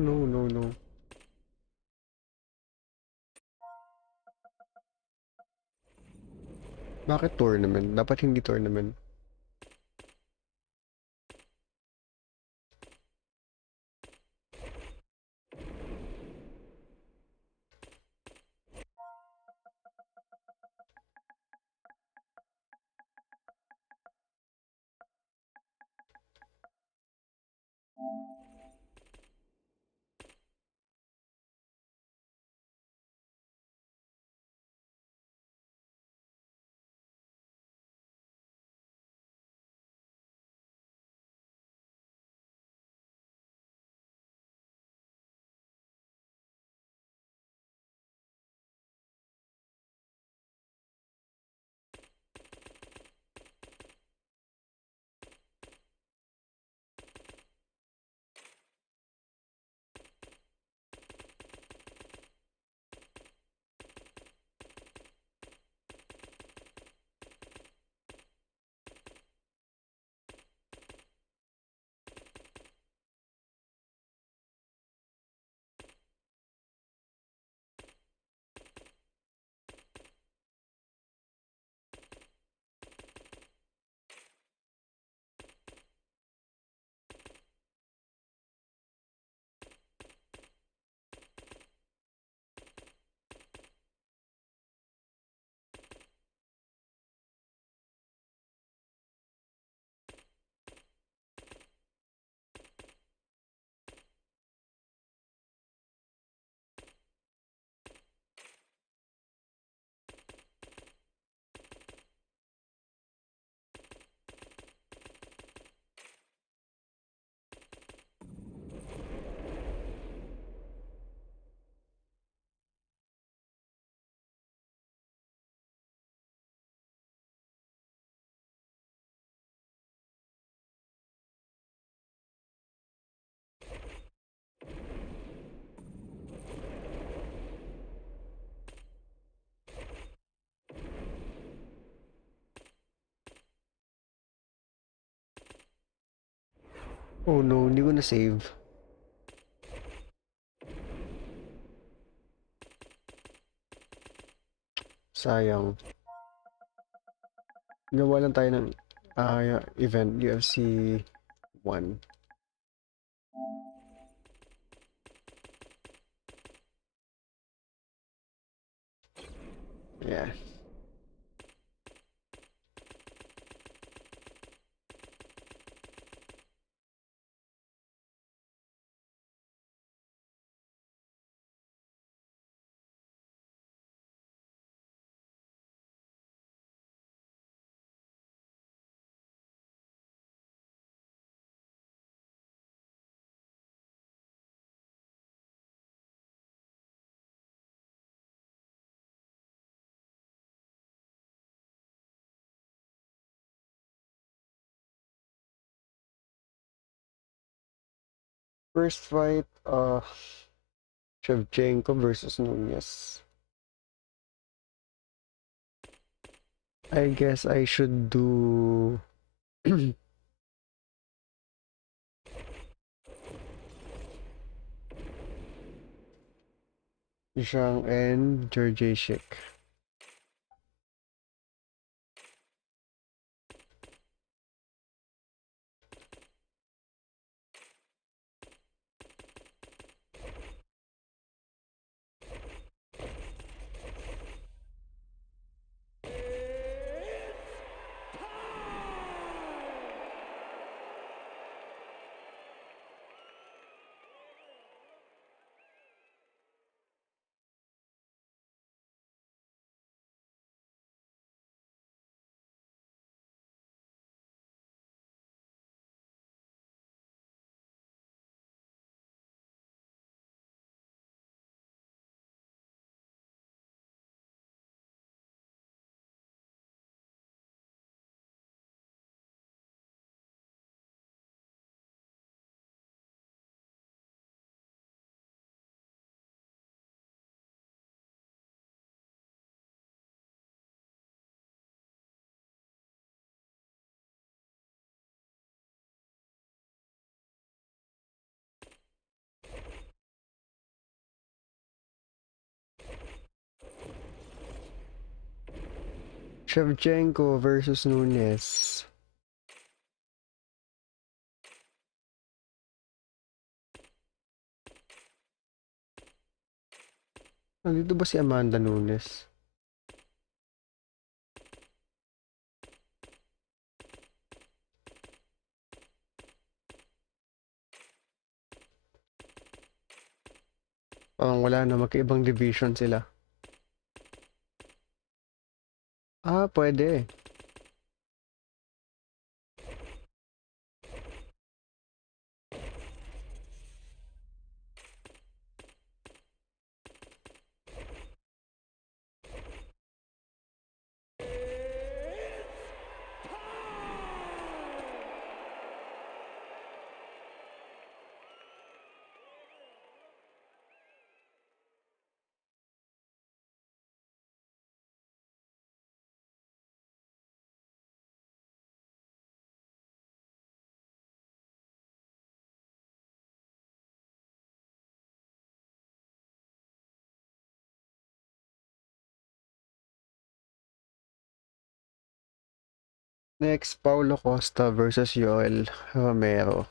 No, no, no. Bakit tournament? Dapat hindi tournament. Oh no, hindi ko na-save. Sayang. Gawa lang tayo ng event, UFC 1. Yeah. First fight, Shevchenko versus Nunez. I guess I should do Zhang and Georgieshik. Shevchenko versus Nunes. Nandito ba si Amanda Nunes? Wala na, magkaibang division sila. Pwede. Next, Paulo Costa versus Yoel Romero.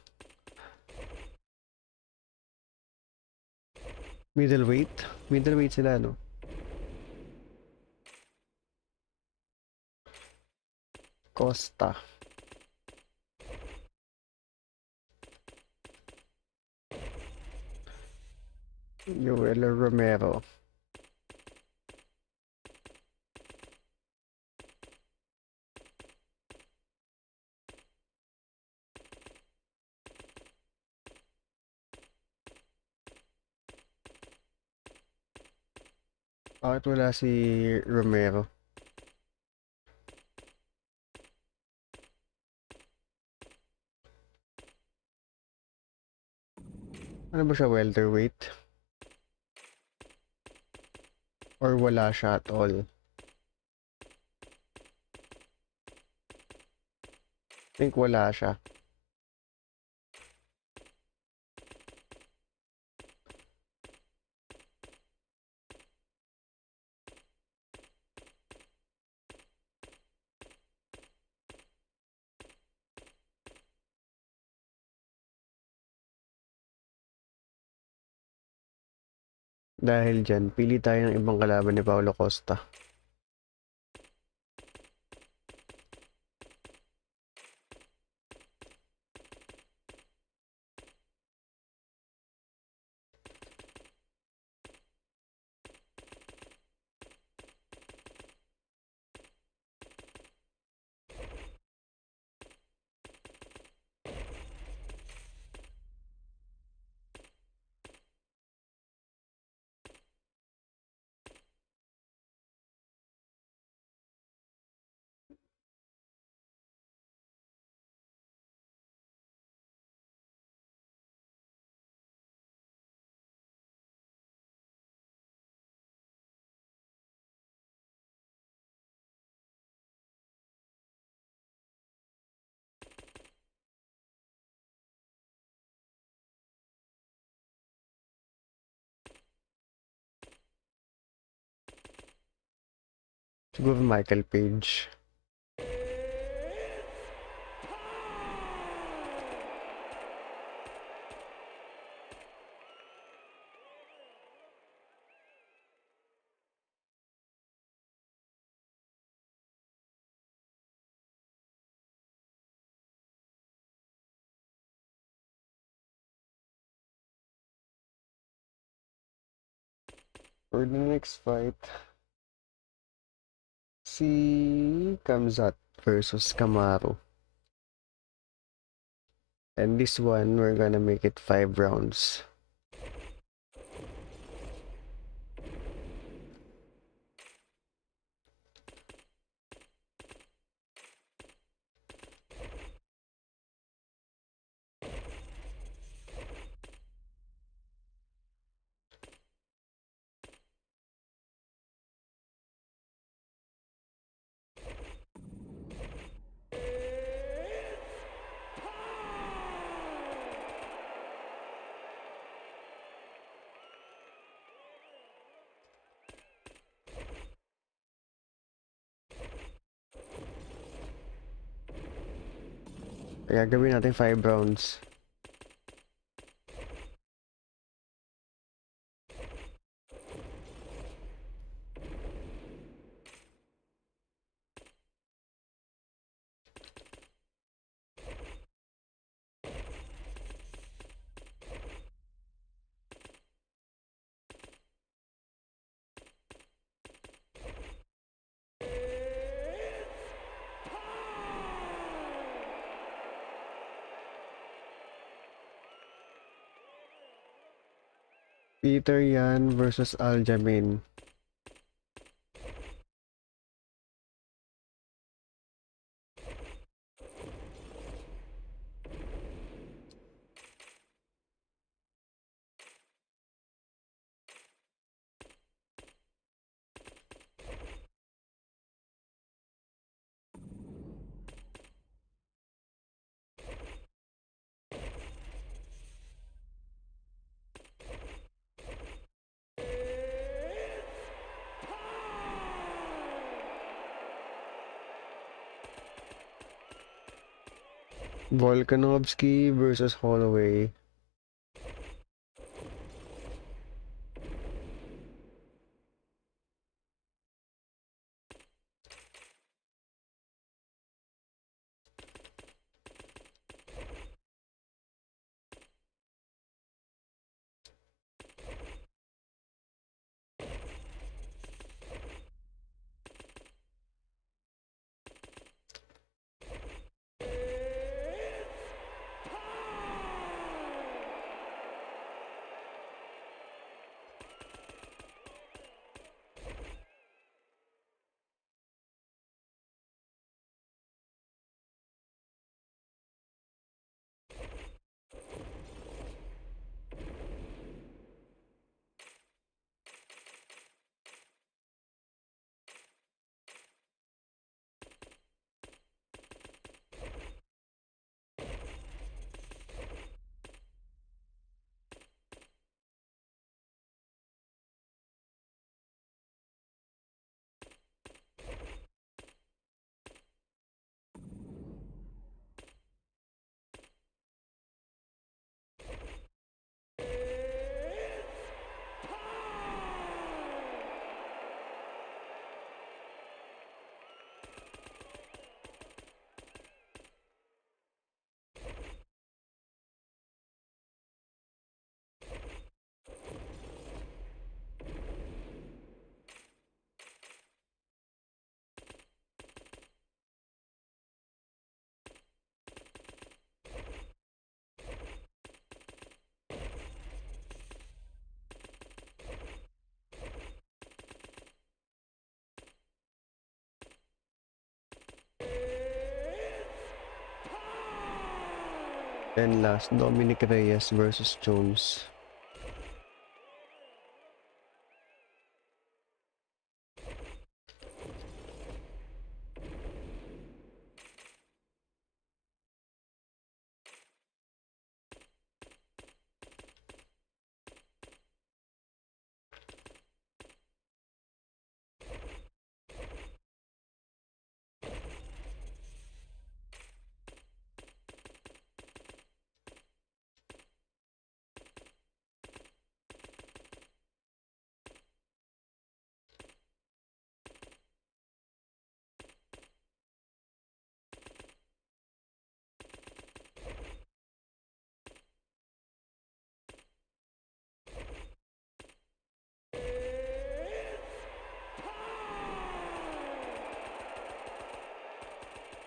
Middleweight? Middleweight sila, no? Costa. Yoel Romero. Bakit wala si Romero? Ano ba siya, welterweight? Or wala siya at all? I think wala siya. Dahil dyan, pili tayo ng ibang kalaban ni Paulo Costa. Siguro Michael Page. For the next fight, si Kamzat versus Kamaru. And this one, we're gonna make it 5 rounds. Kaya gawin natin 5 rounds. Peter Yan versus Aljamin. Volkanovski versus Holloway. And last, Dominic Reyes versus Jones.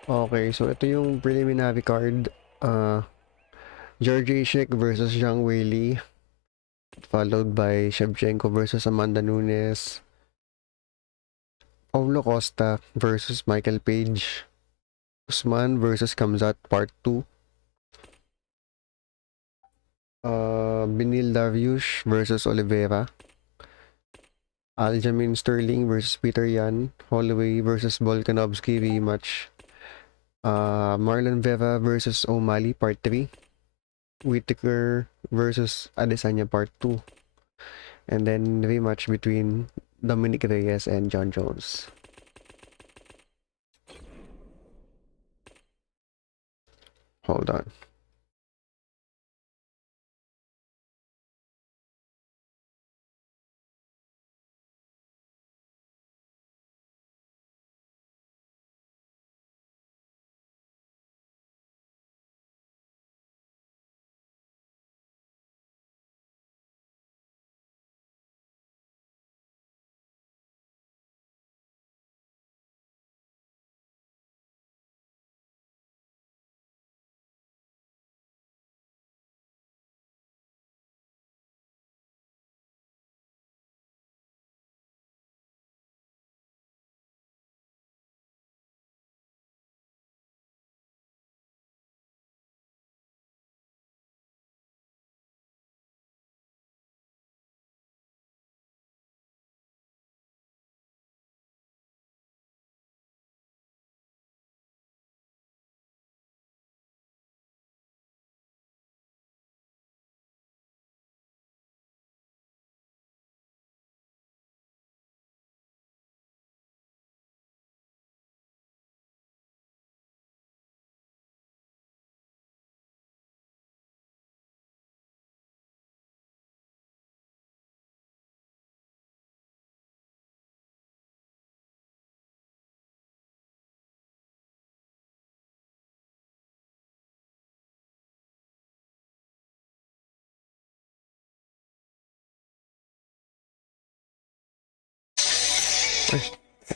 Okay, so ito yung preliminary card. Georgie Shik versus Zhang Weili, followed by Shevchenko versus Amanda Nunes. Paulo Costa versus Michael Page. Usman versus Kamzat Part 2. Benil Dariush versus Oliveira. Aljamain Sterling versus Peter Yan. Holloway versus Volkanovski rematch. Marlon Vera versus O'Malley Part 3. Whitaker versus Adesanya Part 2. And then rematch between Dominic Reyes and John Jones. Hold on.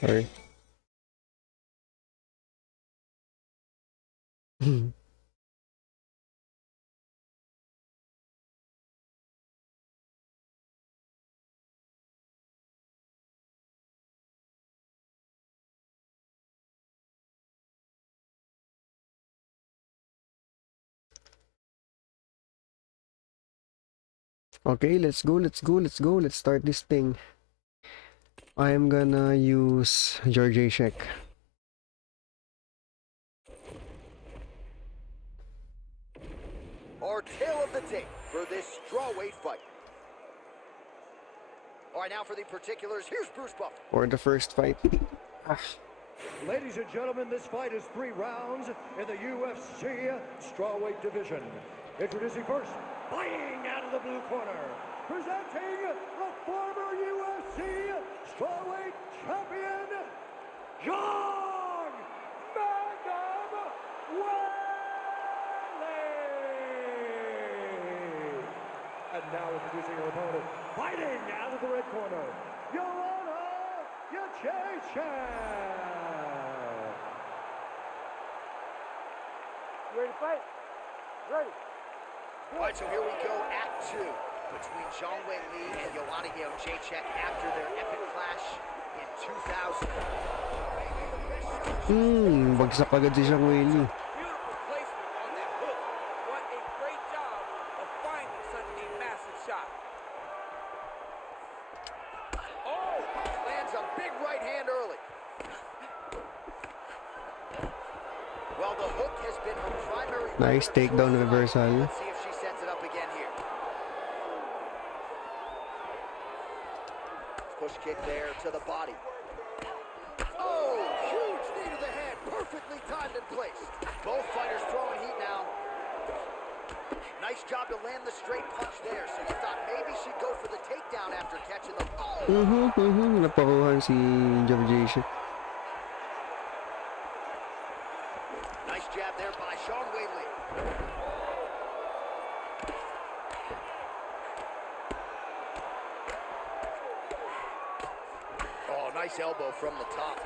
Sorry. Okay, let's go, let's go, let's go. Let's start this thing. I'm gonna use Georgie Shek. Our tale of the tape for this strawweight fight. All right, now for the particulars, here's Bruce Buff. For the first fight. Ladies and gentlemen, this fight is 3 rounds in the UFC strawweight division. Introducing first, fighting out of the blue corner, presenting the former UFC strawweight champion, John Magnum Wiley. And now introducing her opponent, fighting out of the red corner, Joanna Jacek. Ready to fight? Ready. All right, so here we go, Act 2 between Zhang Weili and Joanna Jacek after their epic clash in 2000. Bagsak agad si Zhang Weili. Beautiful placement on that hook. What a great job of finding such a massive shot. Oh, lands a big right hand early. Well, the hook has been her primary. Nice takedown reversal. Let's see if she sets it up again here. Push kick there to the body. Oh, huge knee to the head, perfectly timed and placed. Both fighters throwing heat now. Nice job to land the straight punch there. So you thought maybe she'd go for the takedown after catching the. Oh! Napakuhan si Georgie Shek. Nice jab there by Zhang Weili. Oh, nice elbow from the top.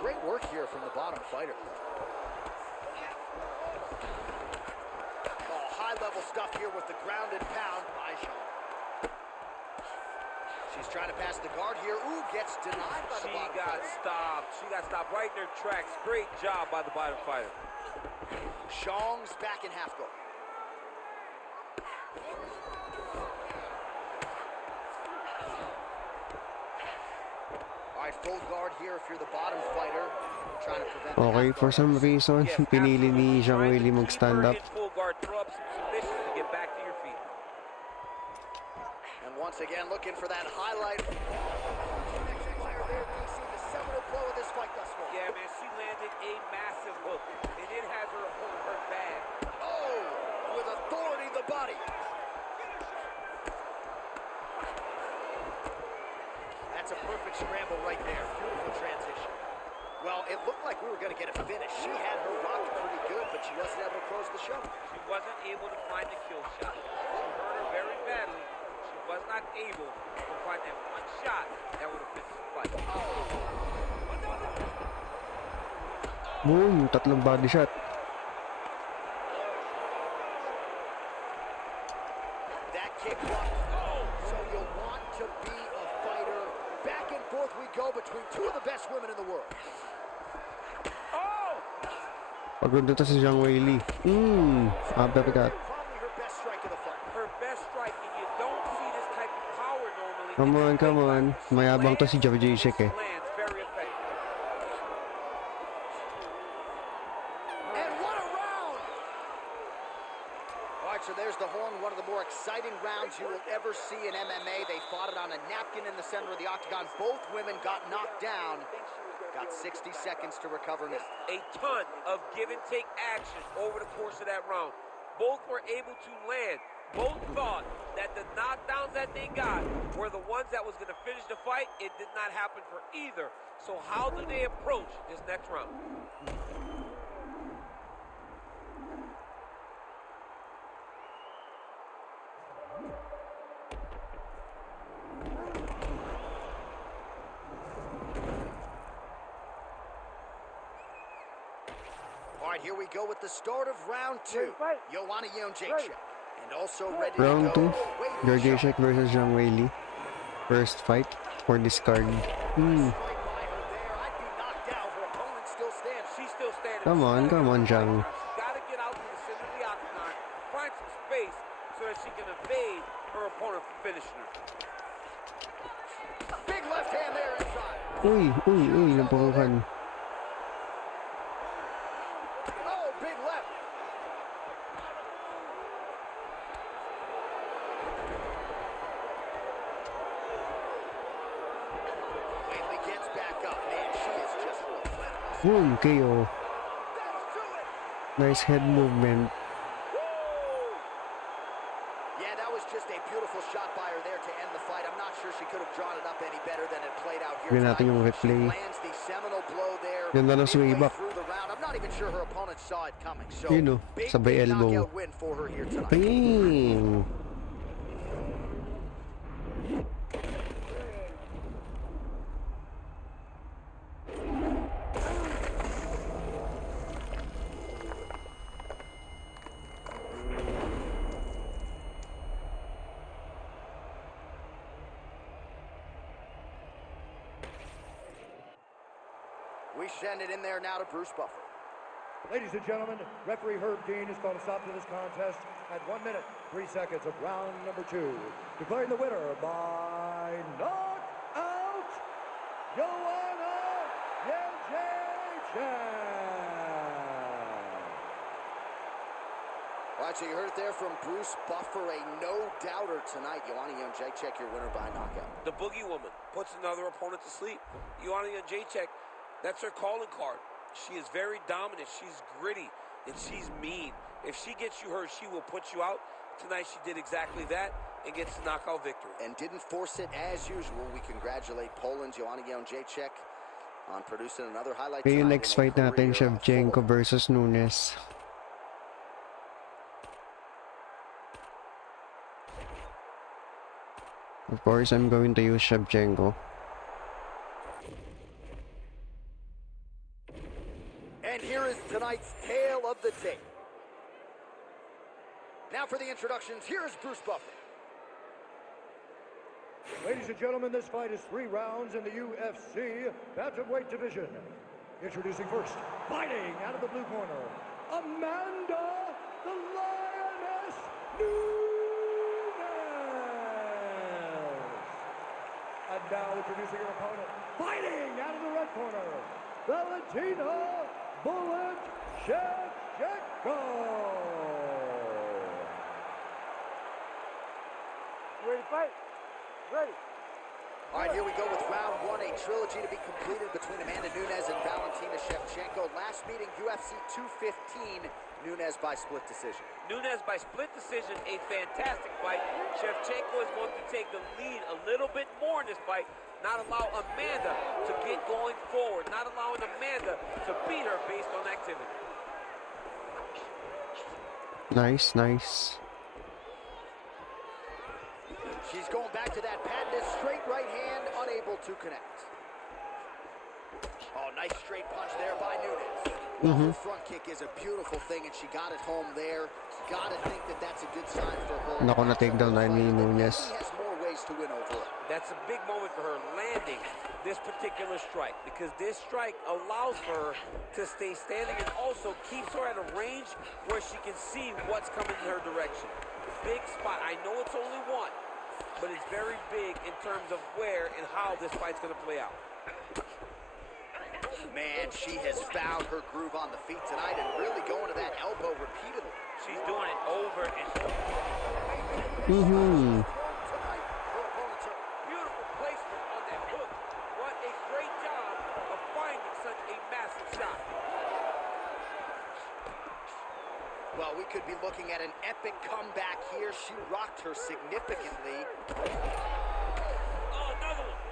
Great work here from the bottom fighter. Oh, high-level stuff here with the ground and pound by Zhang. She's trying to pass the guard here. Ooh, gets denied by the bottom fighter. She got stopped right in her tracks. Great job by the bottom fighter. Zhang's back in half guard. All right, full guard here if you're the bottom fighter. Trying to prevent Okay, for some reason, pinili ni Zhang Weili mag-stand up. Full guard, throw up some submissions to get back to your feet. And once again, looking for that highlight. There, do you see the seminal blow of this fight thus far? Yeah, man, It looked like we were going to get a finish. She had her rocked pretty good, but she wasn't able to close the show. She wasn't able to find the kill shot. She hurt her very badly. She was not able to find that one shot that would have finished the fight. Boom! Tatlong body shot. That kick blocked. So you want to be a fighter. Back and forth we go between two of the best women in the world. Pagod na to si Zhang Weili. Uppercut. Probably her best strike of the fight. Her best strike, and you don't see this type of power normally. Come on, come on. Mayabang to si Javjacek eh. Lands very effective. And what a round! All right, so there's the horn. One of the more exciting rounds you will ever see in MMA. They fought it on a napkin in the center of the octagon. Both women got knocked down. Got 60 seconds to recover now. A ton of give and take action over the course of that round. Both were able to land. Both thought that the knockdowns that they got were the ones that was going to finish the fight. It did not happen for either. So how do they approach this next round? All right, here we go with the start of round two. Joanna Jędrzejczyk. And also ready Round to 2. go. Wade Jędrzejczyk versus Zhang Weili. First fight for this card. Strike by her there. I'd be knocked out. Her opponent still stands. She's still standing. Come on, come on, Zhang. She's got to get out to the center of the octagon, find some space so that she can evade her opponent from finishing her. Big left hand there inside. Uy, napukuhan. Oh, big left. Whaley gets back up. Man, she is just relentless. Boom, KO. That'll do it. Nice head movement. Yeah, that was just a beautiful shot by her there to end the fight. I'm not sure she could have drawn it up any better than it played out here. Tignan natin yung tonight. replay. She lands the seminal blow there. Ganda ng midway swing back. through the round. I'm not even sure her opponent saw it coming. So, Yun, oh, big, sabay big elbow. knockout win for her here tonight. Bang! We send it in there now to Bruce Buffer. Ladies and gentlemen, referee Herb Dean has called a stop to this contest at 1 minute, 3 seconds of round number 2. Declaring the winner by knockout, Joanna Jędrzejczyk. All right, so you heard it there from Bruce Buffer, a no-doubter tonight. Joanna Jędrzejczyk, your winner by knockout. The Boogie Woman puts another opponent to sleep. Joanna Jędrzejczyk, that's her calling card. She is very dominant. She's gritty, and she's mean. If she gets you hurt, she will put you out. Tonight, she did exactly that and gets the knockout victory. And didn't force it as usual. We congratulate Poland's Joanna Jędrzejczyk on producing another highlight Okay, yung tonight next in a fight natin, career of Shevchenko 4. versus Nunes. Of course, I'm going to use Shevchenko. And here is tonight's tale of the tape. Now for the introductions, here's Bruce Buffer. Ladies and gentlemen, this fight is 3 rounds in the UFC bantamweight division. Introducing first, fighting out of the blue corner, Amanda the Lioness Nunes. And now introducing her opponent, fighting out of the red corner, Valentina Bullet Shevchenko. Ready to fight? Ready. All right, here we go with round 1, a trilogy to be completed between Amanda Nunes and Valentina Shevchenko. Last meeting, UFC 215, Nunes by split decision. Nunes by split decision, a fantastic fight. Shevchenko is going to take the lead a little bit more in this fight, not allow Amanda to get going falling forward, not allowing Amanda to beat her based on activity. Nice, nice. She's going back to that patented straight right hand, unable to connect. Oh, nice straight punch there by Nunes. Well, her front kick is a beautiful thing, and she got it home there. Gotta think that that's a good sign for her. Naku, na-takedown na ni Nunes. She has more ways to win over her. That's a big moment for her, landing this particular strike, because this strike allows for her to stay standing and also keeps her at a range where she can see what's coming in her direction. Big spot. I know it's only one, but it's very big in terms of where and how this fight's going to play out. Man, she has found her groove on the feet tonight and really going to that elbow repeatedly. She's doing it over and over. Mm-hmm. Beautiful placement on that hook. What a great job of finding such a massive shot. Well, we could be looking at an epic comeback here. She rocked her significantly. Oh, another one.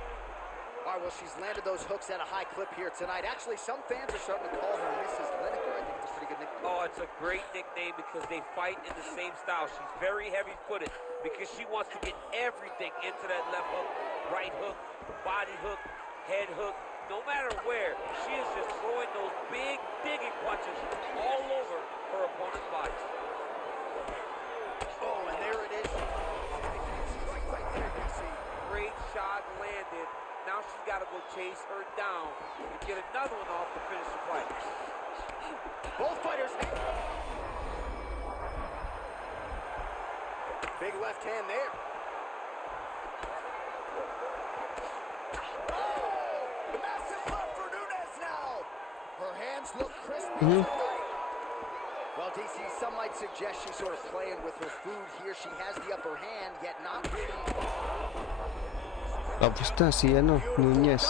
All right, well, she's landed those hooks at a high clip here tonight. Actually, some fans are starting to call her Mrs. Lineker. I think it's a pretty good nickname. Oh, it's a great nickname because they fight in the same style. She's very heavy-footed because she wants to get everything into that left hook, right hook, body hook, head hook. No matter where, she is just throwing those big, digging punches all over her opponent's body. Oh, and there it is. Right there, you see. Great shot landed. Now she's got to go chase her down and get another one off to finish the fight. Both fighters. Big left hand there. Oh, massive left for Nunes now. Her hands look crispy tonight. Well, DC, some might suggest she's sort of playing with her food here. She has the upper hand, yet not really. Tapos na si Nunes.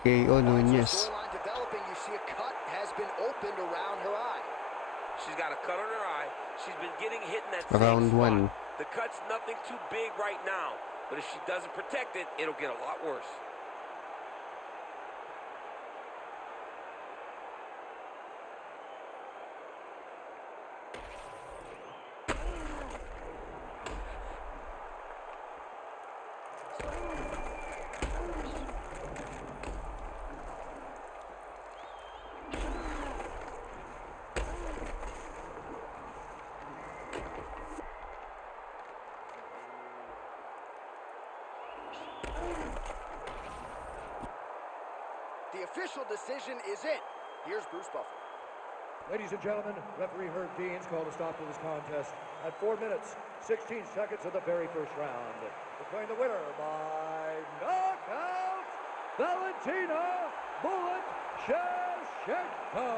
KO Nunes. Storyline developing, you see a cut has been opened around her eye. She's got a cut on her eye. She's been getting hit in that same Round spot. 1. The cut's nothing too big right now, but if she doesn't protect it, it'll get a lot worse. The official decision is in. Here's Bruce Buffer. Ladies and gentlemen, referee Herb Dean's called a stop to this contest at 4 minutes, 16 seconds of the very first round. Declaring the winner by knockout, Valentina Bullet Shevchenko.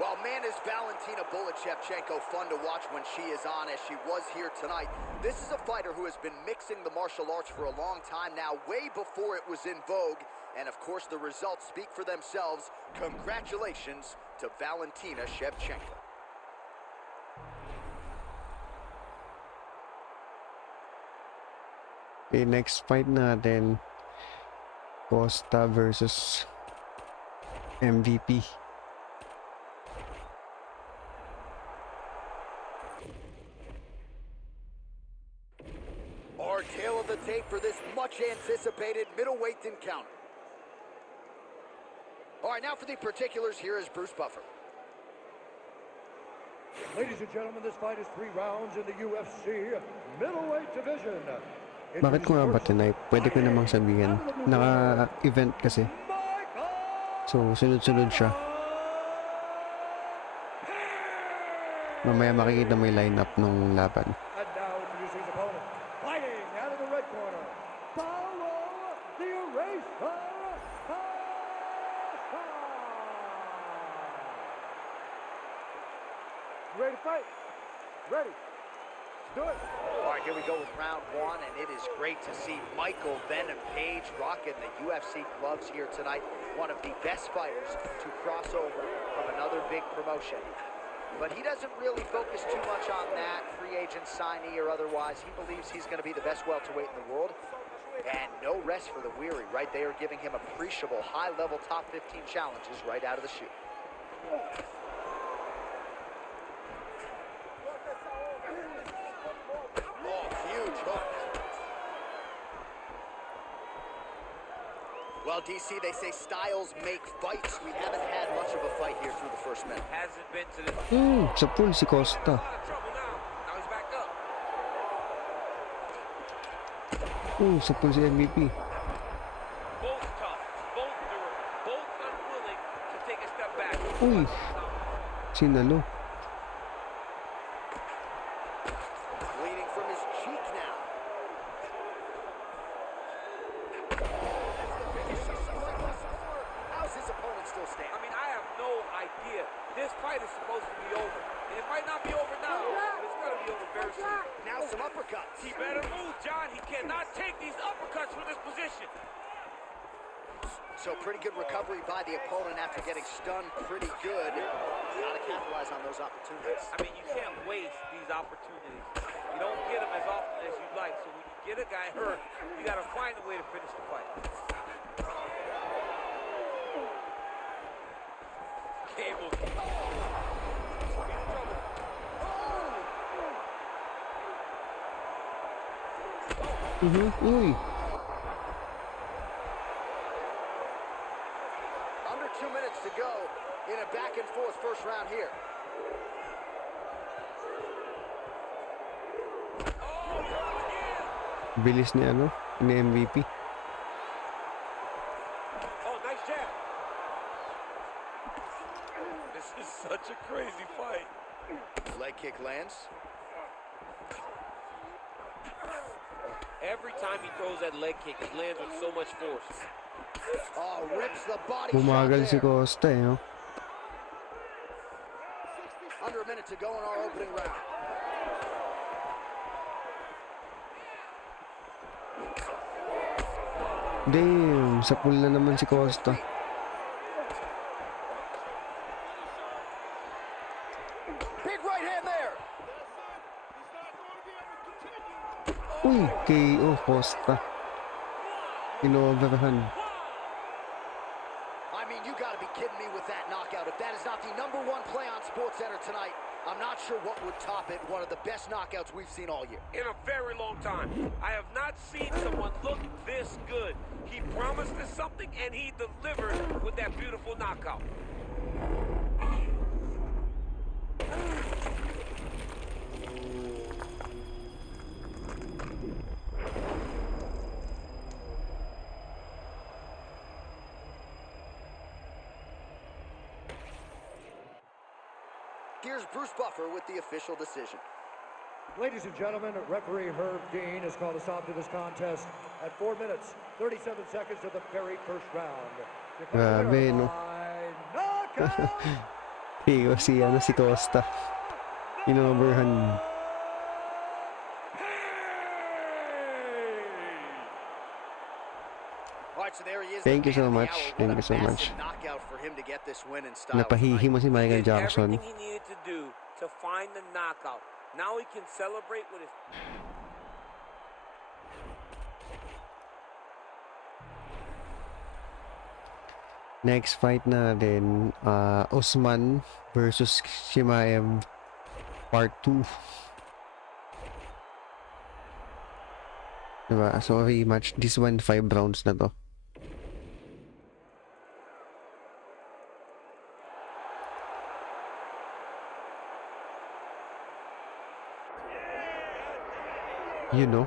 Well, man, is Valentina Bullet Shevchenko fun to watch when she is on, as she was here tonight. This is a fighter who has been mixing the martial arts for a long time now, way before it was in vogue. And, of course, the results speak for themselves. Congratulations to Valentina Shevchenko. Okay, next fight natin. Costa versus MVP. Our tail of the tape for this much-anticipated middleweight encounter. All right, now for the particulars, here is Bruce Buffer. Ladies and gentlemen, this fight is 3 rounds in the UFC middleweight division. Bakit ko nga ba tinay? Pwede ko namang sabihin. Naka-event kasi. So, sunod-sunod siya. Mamaya makikita mo yung lineup nung laban. And now introducing his opponent, fighting out of the red corner, Paulo the Eraser. Ready to fight? Ready. Do it. All right, here we go with round 1, and it is great to see Michael Venom Page rocking the UFC gloves here tonight. One of the best fighters to cross over from another big promotion. But he doesn't really focus too much on that, free agent signee or otherwise. He believes he's going to be the best welterweight in the world. And no rest for the weary, right? They are giving him appreciable high-level top 15 challenges right out of the chute. Oh, huge hook. Well, DC, they say styles make fights. We haven't had much of a fight here through the first minute. Hasn't been to this. Sa pool si A Costa. lot of trouble now. Now he's back up. Sa pool si MVP. Both tough, both durable, both unwilling to take a step back. Uy, sinalo. Bleeding from his cheek now. How's his opponent still I standing? mean, I have no idea. This fight is supposed to be over. And it might not be over now, but it's going to be over very soon. Now some uppercuts. He better move, John. He cannot take these uppercuts from this position. So pretty good recovery by the opponent after getting stunned pretty good. Gotta capitalize on those opportunities. I mean, you can't waste these opportunities. You don't get them as often as you'd like. So when you get a guy hurt, you got to find a way to finish the fight. Cable. Uy. Under 2 minutes to go in a back and forth first round here. Bilis ni ano, ni MVP. Oh, nice jab. This is such a crazy fight. Leg kick lands. Every time he throws that leg kick, it lands with so much force. Oh, rips the body Bumagal si shot there. Costa eh, no? Under a minute to go in our opening round. Damn, sa pool na naman si Costa. Big right hand there. Uy, KO Costa. Inoverhan. I mean, you gotta be kidding me with that knockout. If that is not the #1 play on SportsCenter tonight, I'm not sure what would top it. One of the best knockouts we've seen all year. In a very long time. I have not seen someone look this good. He promised us something, and he delivered with that beautiful knockout. Here's Bruce Buffer with the official decision. Ladies and gentlemen, referee Herb Dean has called a stop to this contest at 4 minutes, 37 seconds of the very first round. Declared Grabe, winner no? by knockout. KO si ano, si Costa. Inoverhan. All right, so there he is. Thank the you so man of the much. hour. Thank What you so a much. massive knockout for him to get this win in style. Napahihi mo si Michael He did Jackson. everything he needed to do to find the knockout. Now he can celebrate with his... Next fight natin, Usman versus Shimaev Part 2. Diba? So, rematch. This one, 5 rounds na to. You know?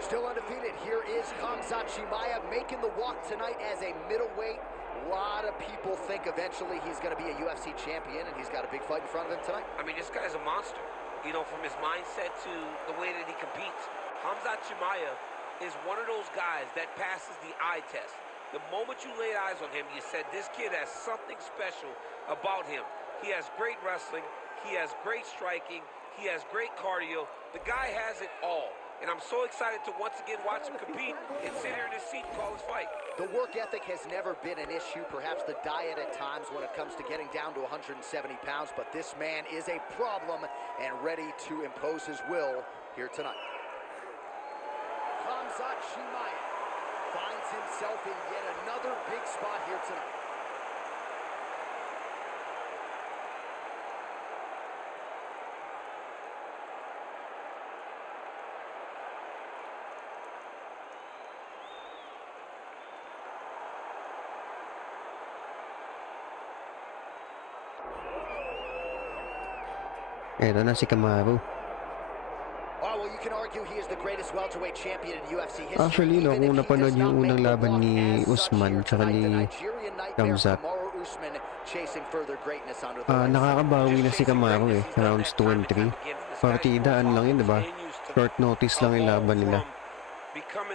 Still undefeated. Here is Khamzat Chimaev making the walk tonight as a middleweight. A lot of people think eventually he's going to be a UFC champion, and he's got a big fight in front of him tonight. I mean, this guy's a monster. You know, from his mindset to the way that he competes. Khamzat Chimaev is one of those guys that passes the eye test. The moment you laid eyes on him, you said, this kid has something special about him. He has great wrestling. He has great striking. He has great cardio. The guy has it all. and I'm so excited to once again watch him compete and sit here in his seat and call his fight. The work ethic has never been an issue, perhaps the diet at times when it comes to getting down to 170 pounds, but this man is a problem and ready to impose his will here tonight. Khamzat Chimaev finds himself in yet another big spot here tonight. Eto na si Kamaru. Oh, well, you can argue he is the greatest welterweight champion in UFC history. Actually, no, even kung if he napanood does not yung unang make the laban walk ni as such Usman here tsaka tonight, the ni Nigerian nightmare Khamzat. Kamaru Usman chasing further greatness under the lights. Nakakabawi na si Kamaru eh, rounds 2 and 3. Partidaan lang yun, diba? Short notice lang yung laban nila.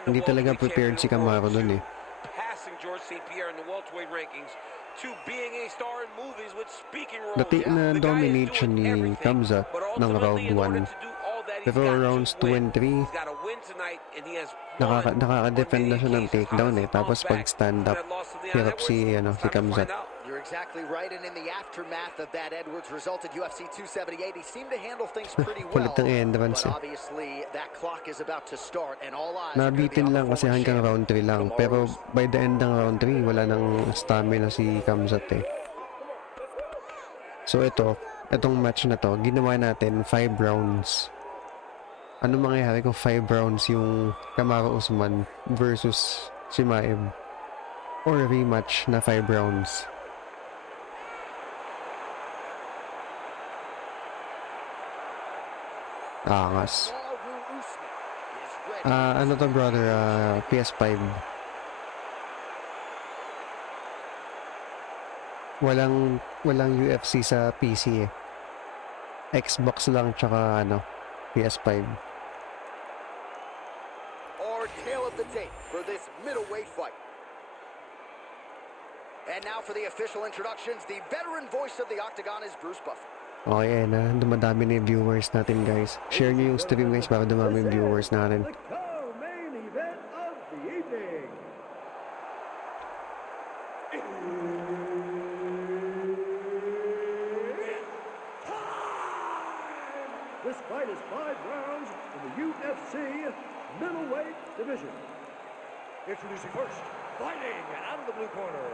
Hindi talaga prepared si Kamaru dun eh. Passing George St. Pierre in the welterweight rankings to being a star in movies with speaking roles. Dati na The guy is dominate siya doing ni everything, Khamzat but ng ultimately, round in order 1. to do all that, he's Pero got rounds to 2 win. and 3, He's got to win tonight, and he has won nakaka-defend na siya ng on many occasions. takedown How eh. does he Tapos bounce pag back stand from up, that loss to Leon hirap Edwards? si It's si time to Khamzat. find out. You're exactly right, and in the aftermath of that Edwards result at UFC 278, he seemed to handle things pretty well. Kulit ng entrance But eh. obviously, that clock is about to start, and all eyes are going to be Nabitin on the lang kasi former hanggang champ, round 3 lang. Kamaru Pero Usman. by the end ng round 3, wala nang stamina si Khamzat eh. So itong match na to, ginawa natin 5 rounds. Ano mangyayari kung 5 rounds yung Kamaru Usman versus Chimaev? Or rematch na 5 rounds? Angas. Kamaru Usman is ready. Ano to brother, PS5. Walang UFC sa PC eh. Xbox lang tsaka PS5. Our tale of the tape for this middleweight fight. And now for the official introductions, the veteran voice of the Octagon is Bruce Buffer. Okay na, dumadami na yung viewers natin guys. Share nyo yung stream guys para dumami yung viewers natin. The co-main event of the evening. It's time! This fight is 5 rounds in the UFC middleweight division. Introducing first, fighting out of the blue corner,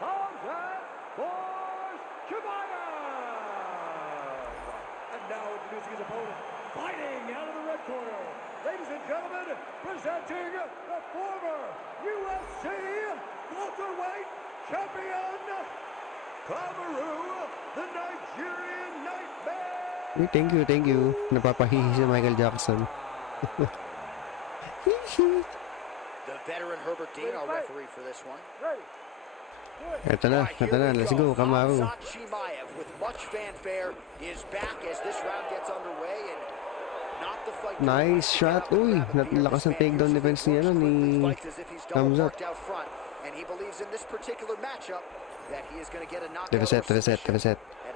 Khamzat Chimaev. And now introducing his opponent, fighting out of the red corner. Ladies and gentlemen, presenting the former UFC welterweight champion, Kamaru, the Nigerian Nightmare. Uy, thank you. Napapahihi si Michael Jackson. The veteran Herbert Dean, our referee for this one. Eto na, let's go, Kamaru. Khamzat Chimaev, with much fanfare, is back as this round gets underway, and not the fight. Nice shot. Uy, lakas ng takedown defense ni Khamzat. And he believes in this particular matchup that he is going to get a knockout. Reset. And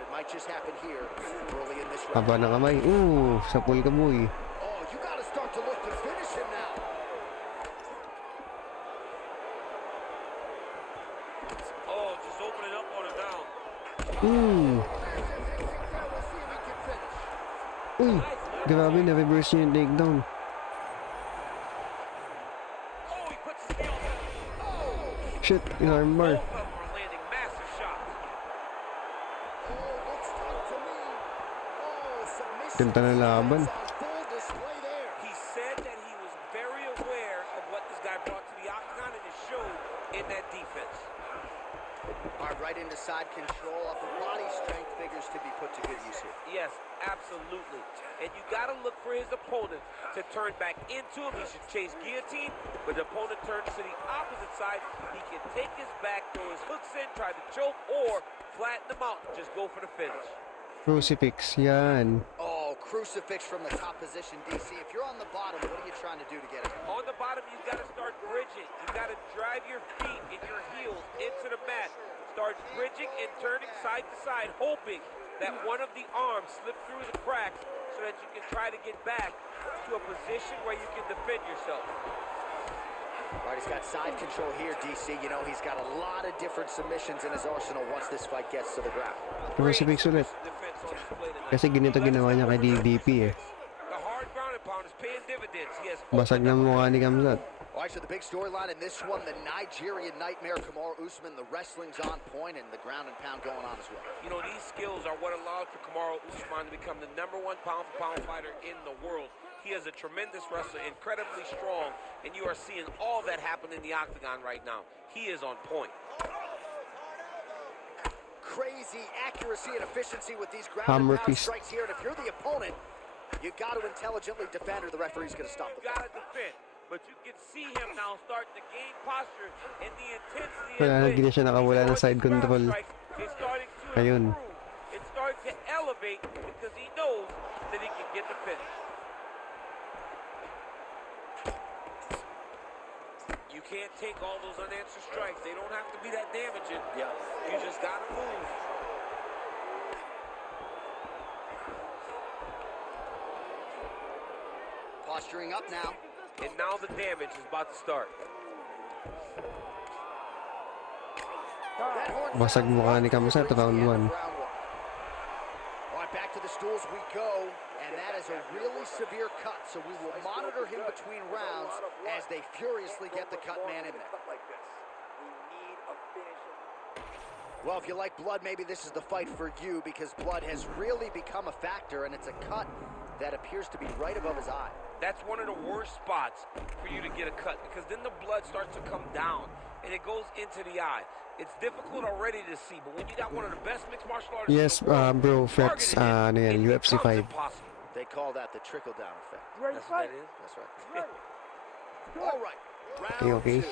it might just happen here early in this round. Haba ng kamay. Sa pool ka boy. Oh, you got to start to look to finish him now. Oh, just opening up on it now. Uy, grabe na-reverse niya yung takedown. Oh, he puts his knee on it. Shit, yung armbar. Both of them are landing massive shots. Ganda na laban. He said that he was very aware of what this guy brought to the octagon, and it showed in that defense. All right, right into side control. Upper body strength figures to be put to good use here. Yes, absolutely. And you got to look for his opponent to turn back into him. He should chase guillotine, but the opponent turns to the opposite side. He can take his back, throw his hooks in, try to choke, or flatten him out and just go for the finish. Crucifix, yan. Oh, crucifix from the top position, DC. If you're on the bottom, what are you trying to do to get it? On the bottom, you've got to start bridging. You've got to drive your feet and your heels into the mat. Start bridging and turning side to side, hoping that one of the arms slip through the cracks so that you can try to get back to a position where you can defend yourself. All right, he's got side control here, DC. You know, he's got a lot of different submissions in his arsenal once this fight gets to the ground. Pero si Fix ulit. Defense on display tonight. Kasi ganito ginawa niya kay DDP eh. The hard ground and pound is paying dividends. He has Basag ng mukha ni Kamsat. All right, so the big storyline in this one, the Nigerian nightmare, Kamaru Usman, the wrestling's on point and the ground and pound going on as well. You know, these skills are what allowed for Kamaru Usman to become the #1 pound-for-pound fighter in the world. He is a tremendous wrestler, incredibly strong, and you are seeing all that happen in the octagon right now. He is on point. Crazy accuracy and efficiency with these ground Hammer and pound fist. strikes here, and if you're the opponent, you got to intelligently defend or the referee's going to stop the You fight. got to defend. But you can see him now starting to gain posture and the intensity Wala of na, hindi na siya nakawala ng side control. It's starting to Ayun. improve. It's starting to elevate because he knows that he can get the finish. You can't take all those unanswered strikes. They don't have to be that damaging. Yeah. You just got to move. Posturing up now. And now the damage is about to start. That horn Basag sound mukha ni Kamsat, brings the round end of 1. round All right, back to the stools we go, and that is a really severe cut, so we will monitor him between rounds as they furiously get the cut man in there. Well, if you like blood, maybe this is the fight for you because blood has really become a factor, and it's a cut that appears to be right above his eye. That's one of the worst spots for you to get a cut because then the blood starts to come down and it goes into the eye. It's difficult already to see, but when you got one of the best mixed martial artists Yes, in the world, bro, Frex, targeting it, ano yan, it UFC becomes 5. impossible. They call that the trickle-down effect. That's what that is. That's right. All right, Okay, round okay. 2.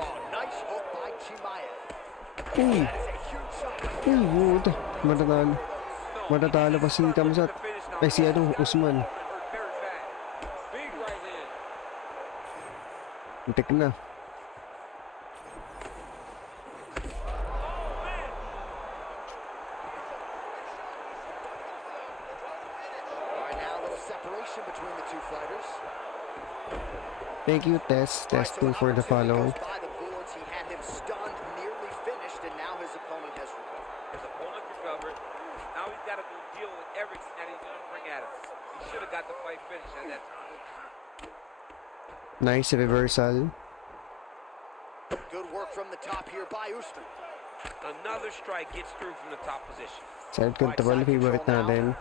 Oh, nice hook by Chimaev. Uy! That is a huge shot. Uy, puta. Matatalo. Matatalo pa si Kamsat. Ay, si ano, Usman. Big right hand. Antik na. All right, now a little separation between the two fighters. Thank you, Tess. Tess 2 for the follow. By the boards, he had him stunned, nearly finished, and now his opponent has recovered. His opponent recovered. Now he's got to go deal with everything that he's going to bring at him. He should have got the fight finished at that time. Nice reversal. Good work from the top here by Usman. Another strike gets through from the top position. Side control, favorite natin.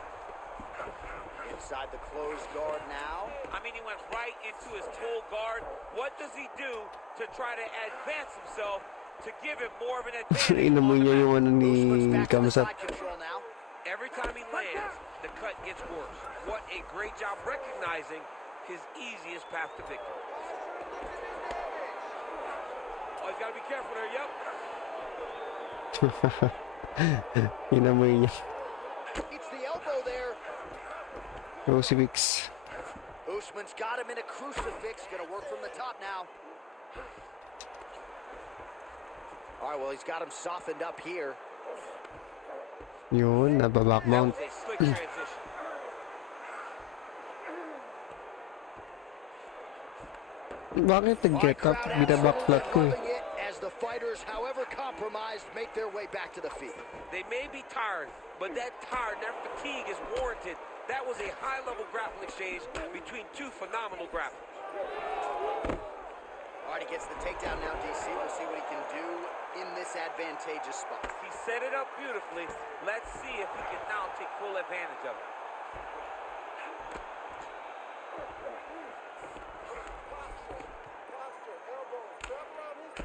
Inside the closed guard now. I mean, he went right into his full guard. What does he do to try to advance himself to give him more of an advantage? Inamoy niya yung ano ni Usman's back to the Kamsat. side control now. Every time he lands, the cut gets worse. What a great job recognizing his easiest path to victory. Oh, he's got to be careful there. Yep. Inamoy niya. It's the elbow there. Crucifix. Usman's got him in a crucifix. Gonna work from the top now. All right, well, he's got him softened up here. Yun, nababack That mount. was a slick transition. Bakit nag-get up? Binaback flat ko eh. Loving it as the fighters, however compromised, make their way back to the feet. They may be tired, but that tired, that fatigue is warranted. That was a high-level grappling exchange between two phenomenal grapplers. All right, he gets the takedown now, DC. We'll see what he can do in this advantageous spot. He set it up beautifully. Let's see if he can now take full advantage of it.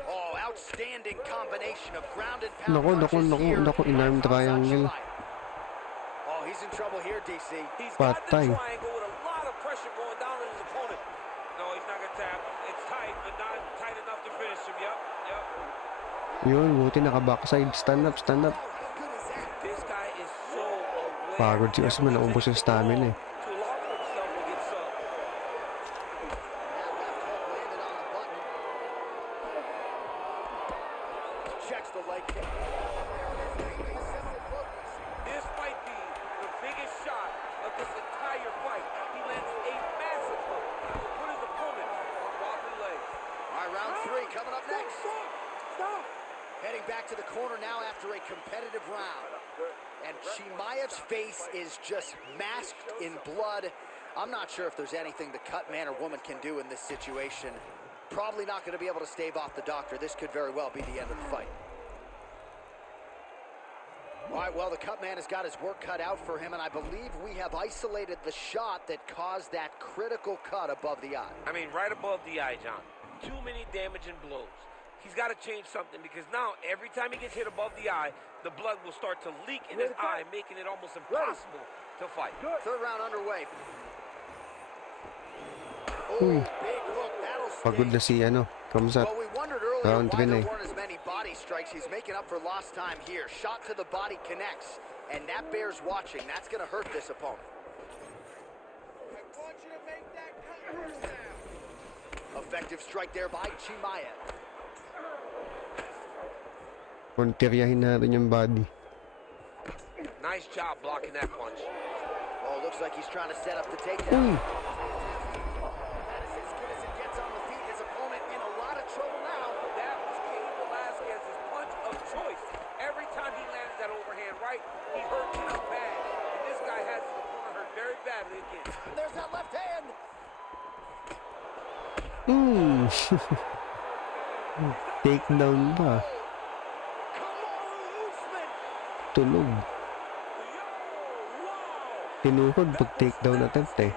Oh, outstanding combination of ground and pound Naku, punches here inarm by Kaway. triangle. Oh, he's in trouble here, DC. He's got the Patay. triangle with a lot of pressure going down on his opponent. No, he's not going to tap. It's tight, but not tight enough to finish him. Yep, yep. Yun, buti naka-backside. Stand up, stand up. This guy is so aware. Pagod si Usman, naubos yung stamina eh. To allow for himself to get subbed. That left hook landed on the button. Checks the leg kick. This might be the biggest shot of this entire fight. He lands a massive hook that will put his opponent on wobbly legs. All right, round 3 coming up next. Heading back to the corner now after a competitive round. And Chimaev's face is just masked in blood. I'm not sure if there's anything the cut man or woman can do in this situation. Probably not going to be able to stave off the doctor. This could very well be the end of the fight. All right, well, the cut man has got his work cut out for him, and I believe we have isolated the shot that caused that critical cut above the eye. I mean, right above the eye, John. Too many damaging blows. He's got to change something because now every time he gets hit above the eye, the blood will start to leak in his eye, making it almost impossible to fight. Third round underway. Uy. Big hook, that'll Pagod na si Kamsat. Well, we wondered earlier Round why 3 na there eh. weren't as many body strikes. He's making up for lost time here. Shot to the body connects, and that bears watching. That's going to hurt this opponent. I want you to make that cut first now. Effective strike there by Chimaev. Konteryahin natin yung body. Nice job blocking that punch. Oh, looks like he's trying to set up the takedown. Uy. That is as good as it gets on the feet. His opponent in a lot of trouble now. That was Cain Velasquez's punch of choice. Every time he landed that overhand right, he hurt him bad. And this guy has his opponent hurt very badly again. There's that left hand. Takedown pa. Kamaru Usman. Tunog. Tinukod pag takedown attempt eh.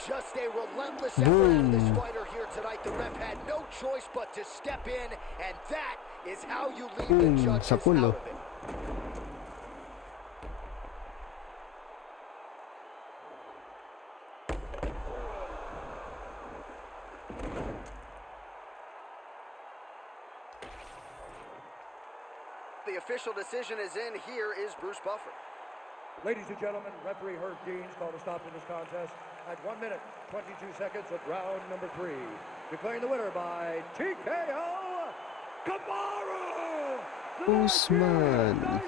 Just a relentless effort out of this Boom. fighter here tonight. The ref had no choice but to step in, and that is how you leave the Boom. judges Sa pulo. out of it. The official decision is in. Here is Bruce Buffer. Ladies and gentlemen, referee Herb Deans called a stop to this contest at 1 minute, 22 seconds of round number 3. Declaring the winner by TKO, Kamaru Usman.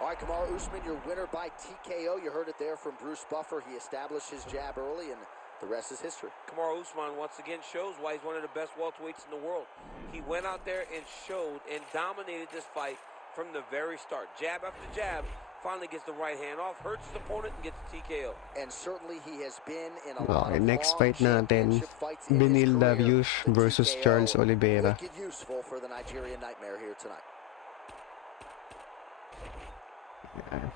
All right, Kamaru Usman, your winner by TKO. You heard it there from Bruce Buffer. He established his jab early, and the rest is history. Kamaru Usman once again shows why he's one of the best welterweights in the world. He went out there and showed and dominated this fight from the very start. Jab after jab, finally gets the right hand off, hurts his opponent, and gets the TKO. And certainly he has been in a lot Okay, of next long fight natin, championship fights in his Benil career. Darius The versus TKO Charles Oliveira. Wicked useful for the Nigerian Nightmare here tonight. Yan.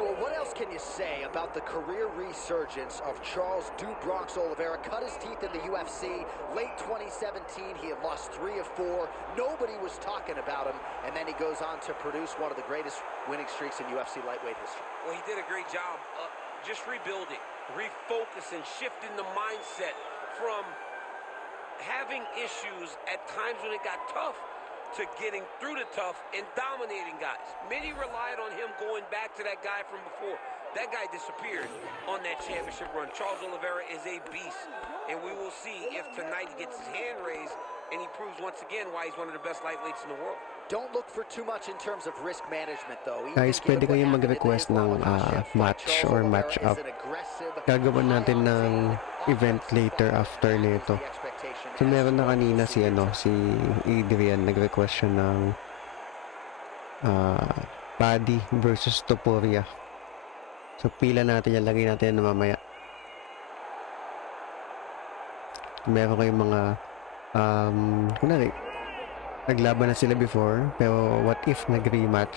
Well, what else can you say about the career resurgence of Charles "Du Bronx" Oliveira? Cut his teeth in the UFC. Late 2017, he had lost 3 of 4. Nobody was talking about him, and then he goes on to produce one of the greatest winning streaks in UFC lightweight history. Well, he did a great job just rebuilding, refocusing, shifting the mindset from having issues at times when it got tough to getting through the tough and dominating guys. Many relied on him going back to that guy from before. That guy disappeared on that championship run. Charles Oliveira is a beast, and we will see if tonight he gets his hand raised and he proves once again why he's one of the best lightweights in the world. Don't look for too much in terms of risk management, though. Guys, pwede kayong mag-request ng match or match up. Gagawa natin ng event later after nito. So meron na kanina si Adrian, nag-request siya ng Paddy versus Topuria. So pila natin yan, lagay natin na mamaya. Meron kayong mga kunwari, naglaban na sila before, pero what if nag-rematch?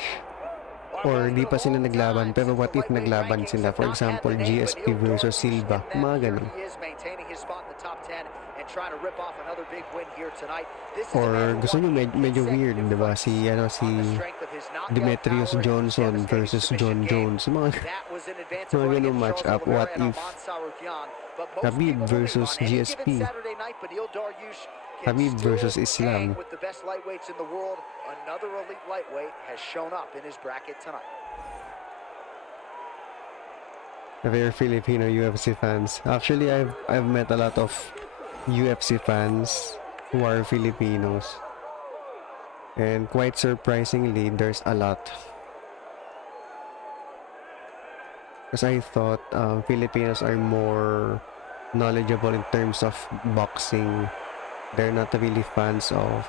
Or di pa sila naglaban, pero what if naglaban sila? For example, GSP versus Silva. Mga ganun. He is maintaining his spot in the top 10 and trying to rip off another big win here tonight. This is a Or man who gusto won nyo 8 medyo weird, consecutive di ba? fights Si, on the si strength of his knockout Demetrius power and his Johnson devastating versus submission John game. Jones. Mga, That was an advantage mga run ganun against match Charles up. What Oliveira and if Arman Tsarukyan, but most Khabib people believe versus on any given GSP? Saturday night, Beneil Dariush can Khabib still versus hang Islam. with the best lightweights in the world. Another elite lightweight has shown up in his bracket tonight. If you're Filipino UFC fans. Actually, I've met a lot of UFC fans who are Filipinos. And quite surprisingly, there's a lot. Because I thought Filipinos are more knowledgeable in terms of boxing. They're not really fans of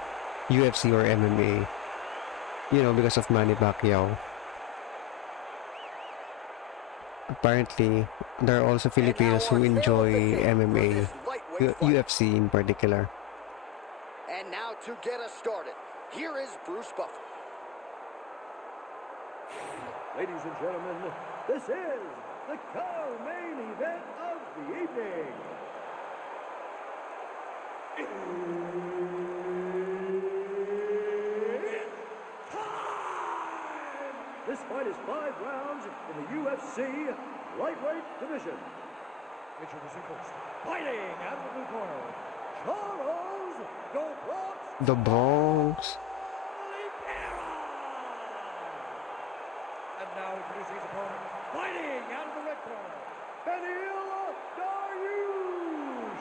UFC or MMA. You know, because of Manny Pacquiao. Apparently, there are also Filipinos who enjoy MMA, UFC in particular. And now to get us started, here is Bruce Buffer. Ladies and gentlemen, this is the co-main event of the evening. It's time! This fight is 5 rounds in the UFC lightweight division. Introducing first, fighting out of the blue corner, Charles The Bronx. Oliveira. And now introducing his opponent, fighting out of the red corner, Beneil Dariush.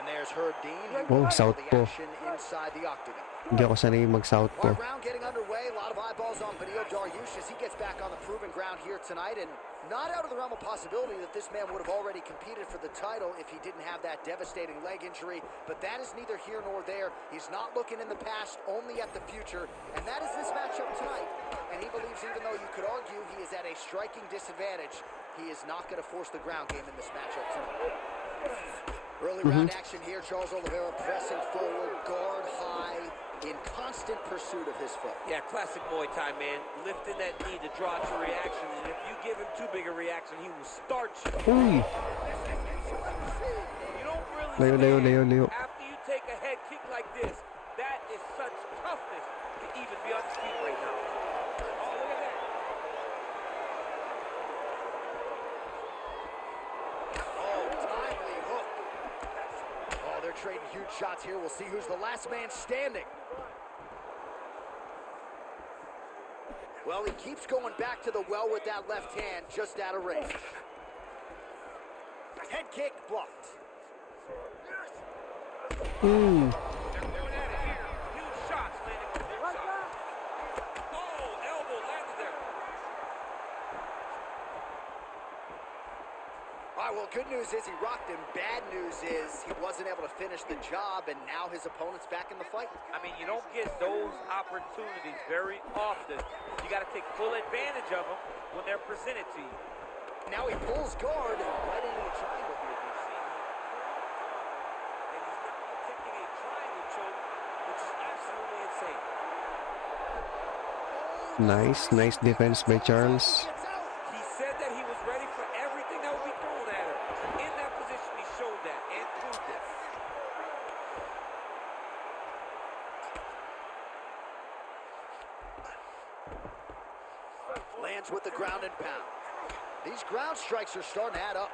And there's Herb Dean, who Oh, will follow the southpaw. action inside the octagon. Hindi ako sanay mag-southpaw. Our round getting underway. A lot of eyeballs on Beneil Dariush as he gets back on the proven ground here tonight. And not out of the realm of possibility that this man would have already competed for the title if he didn't have that devastating leg injury. But that is neither here nor there. He's not looking in the past, only at the future. And that is this matchup tonight. And he believes even though you could argue he is at a striking disadvantage, he is not going to force the ground game in this matchup tonight. Early round action here. Charles Oliveira pressing forward, guard high, in constant pursuit of his foot. Yeah, classic Muay Thai, man. Lifting that knee to draw to reaction, and if you give him too big a reaction, he will starch you. Uy! You don't Layo, really layo, stand layo. after you take a head kick like this. That is such toughness to even be on his feet right now. Oh, look at that. Oh, timely hook. Oh, they're trading huge shots here. We'll see who's the last man standing. Well, he keeps going back to the well with that left hand, just out of range. Head kick blocked. Mm. They're going at it here. Huge shots landing. Big shots. Oh, elbow landed there. All right, well, good news is he rocked him. Bad news is he wasn't able to finish the job, and now his opponent's back in the fight. I mean, you don't get those opportunities very often. You got to take full advantage of them when they're presented to you. Now he pulls guard right into a triangle here. And he's now attempting a triangle choke, which is absolutely insane. Nice defense by Charles. He said that he was ready for everything that would be thrown at him. In that position, he showed that and proved it. Lands with the ground and pound. These ground strikes are starting to add up.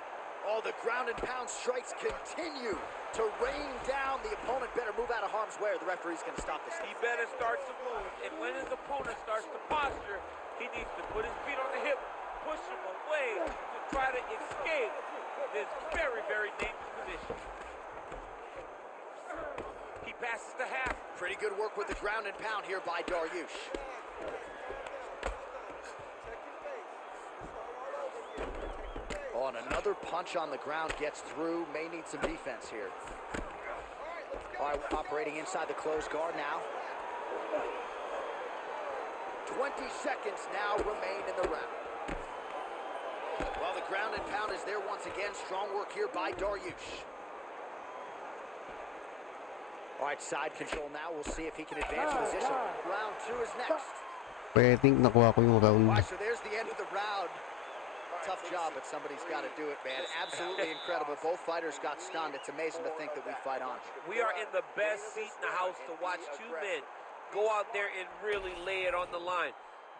Oh, the ground and pound strikes continue to rain down. The opponent better move out of harm's way or the referee's going to stop this. He better start to move. And when his opponent starts to posture, he needs to put his feet on the hip, push him away to try to escape this very, very dangerous position. He passes to half. Pretty good work with the ground and pound here by Dariush. Oh, and another punch on the ground gets through. May need some defense here. All right, operating inside the closed guard now. 20 seconds now remain in the round. Well, the ground and pound is there once again. Strong work here by Dariush. All right, side control now. We'll see if he can advance position. Round 2 is next. But I think nakuha ko yung round. All right, so there's the end of the round. Tough job, but somebody's got to do it, man. Absolutely incredible. Both fighters got stunned. It's amazing to think that we fight on. We are in the best seat in the house to watch two men go out there and really lay it on the line.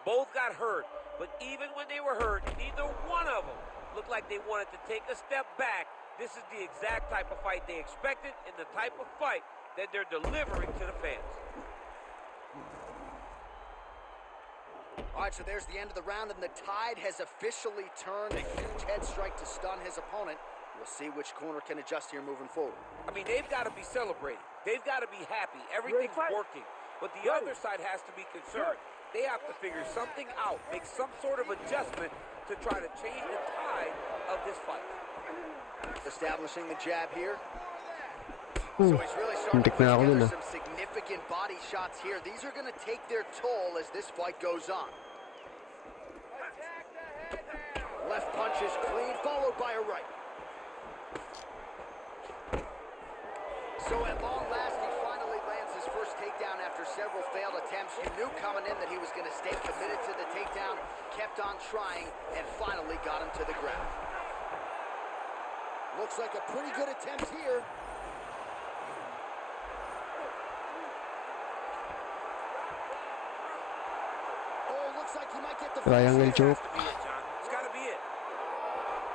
Both got hurt, but even when they were hurt, neither one of them looked like they wanted to take a step back. This is the exact type of fight they expected and the type of fight that they're delivering to the fans. All right, so there's the end of the round, and the tide has officially turned. A huge head strike to stun his opponent. We'll see which corner can adjust here moving forward. I mean, they've got to be celebrating. They've got to be happy. Everything's working. But the other side has to be concerned. They have to figure something out, make some sort of adjustment to try to change the tide of this fight. Establishing the jab here. Ooh, So he's really starting to muntik put na ako dun together some significant body shots here. These are going to take their toll as this fight goes on. Attack the head now. Left punch is clean, followed by a right. So at long last, he finally lands his first takedown after several failed attempts. You knew coming in that he was going to stay committed to the takedown, kept on trying, and finally got him to the ground. Looks like a pretty good attempt here. Oh, looks like he might get the Triangle finish. choke. It's got to be it.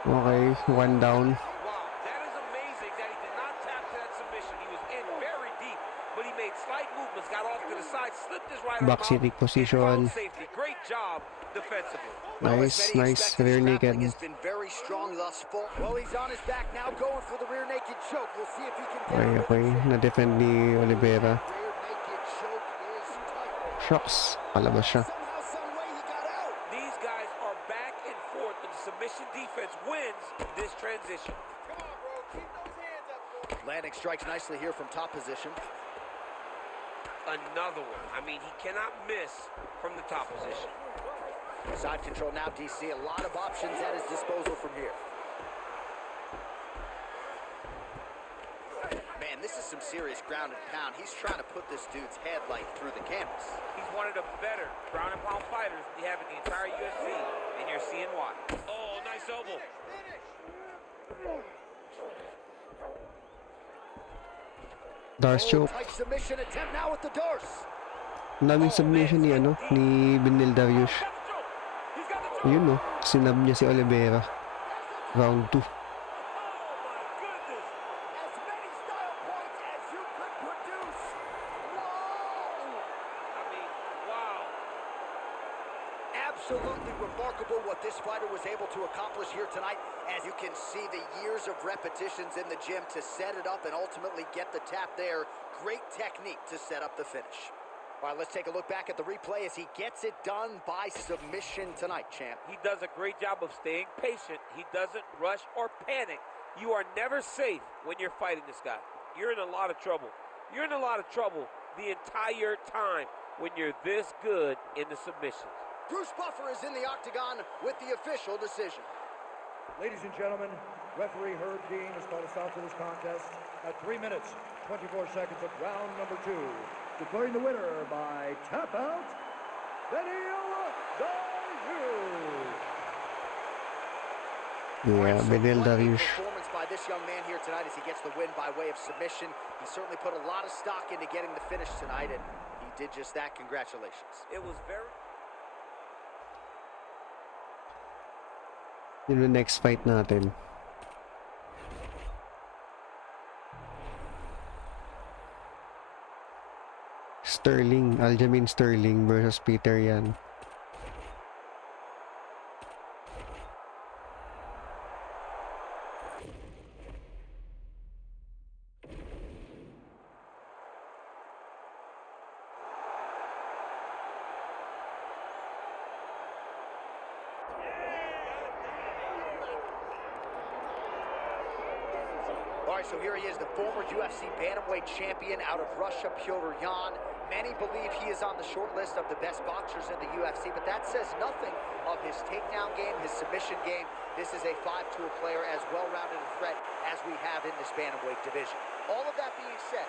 Okay, one down. Wow, that is amazing that he did not tap to that submission. He was in very deep, but he made slight movements, got off to the side, slipped his right arm Back out, sitting and position. found safety. Great job defensively. Well, as Nice, many nice. expected, Rear his naked. grappling has been very strong thus far. Well, he's on his back now, going for the rear naked choke. We'll see if he can get Okay, it. okay. Na-defend ni Oliveira. Rear naked choke is tight. Shocks. Palabas siya. Somehow, some way, he got out. These guys are back and forth, but the submission defense wins this transition. Come on, bro. Keep those hands up for me. Landing strikes nicely here from top position. Another one. I mean, he cannot miss from the top position. Side control now, DC. A lot of options at his disposal from here. Man, this is some serious ground and pound. He's trying to put this dude's head like through the canvas. He's one of the better ground and pound fighters we have in the entire UFC, and you're seeing why. Oh, nice elbow. Darce choke. Tight submission attempt now with the Darce. Ang daming submission ni Benil Darius. He's got the choke. Yun no, sinab niya si Oliveira. Round 2. Oh, my goodness. As many style points as you could produce. Whoa! I mean, wow. Absolutely remarkable what this fighter was able to accomplish here tonight. As you can see, the years of repetitions in the gym to set it up and ultimately get the tap there. Great technique to set up the finish. All right, let's take a look back at the replay as he gets it done by submission tonight, champ. He does a great job of staying patient. He doesn't rush or panic. You are never safe when you're fighting this guy. You're in a lot of trouble. You're in a lot of trouble the entire time when you're this good in the submissions. Bruce Buffer is in the octagon with the official decision. Ladies and gentlemen, referee Herb Dean has called a stop to this contest at 3 minutes, 24 seconds of round number 2. Declaring the winner by tap out, Benil Darius. Yeah, Benil Darius. Performance by this young man here tonight as he gets the win by way of submission. He certainly put a lot of stock into getting the finish tonight, and he did just that. Congratulations. It was very... Yun yung next fight natin. Aljamain Sterling versus Peter Yan. All right, so here he is, the former UFC bantamweight champion out of Russia, Petr Yan. Many believe he is on the short list of the best boxers in the UFC, but that says nothing of his takedown game, his submission game. This is a 5-tool player, as well-rounded a threat as we have in this bantamweight division. All of that being said,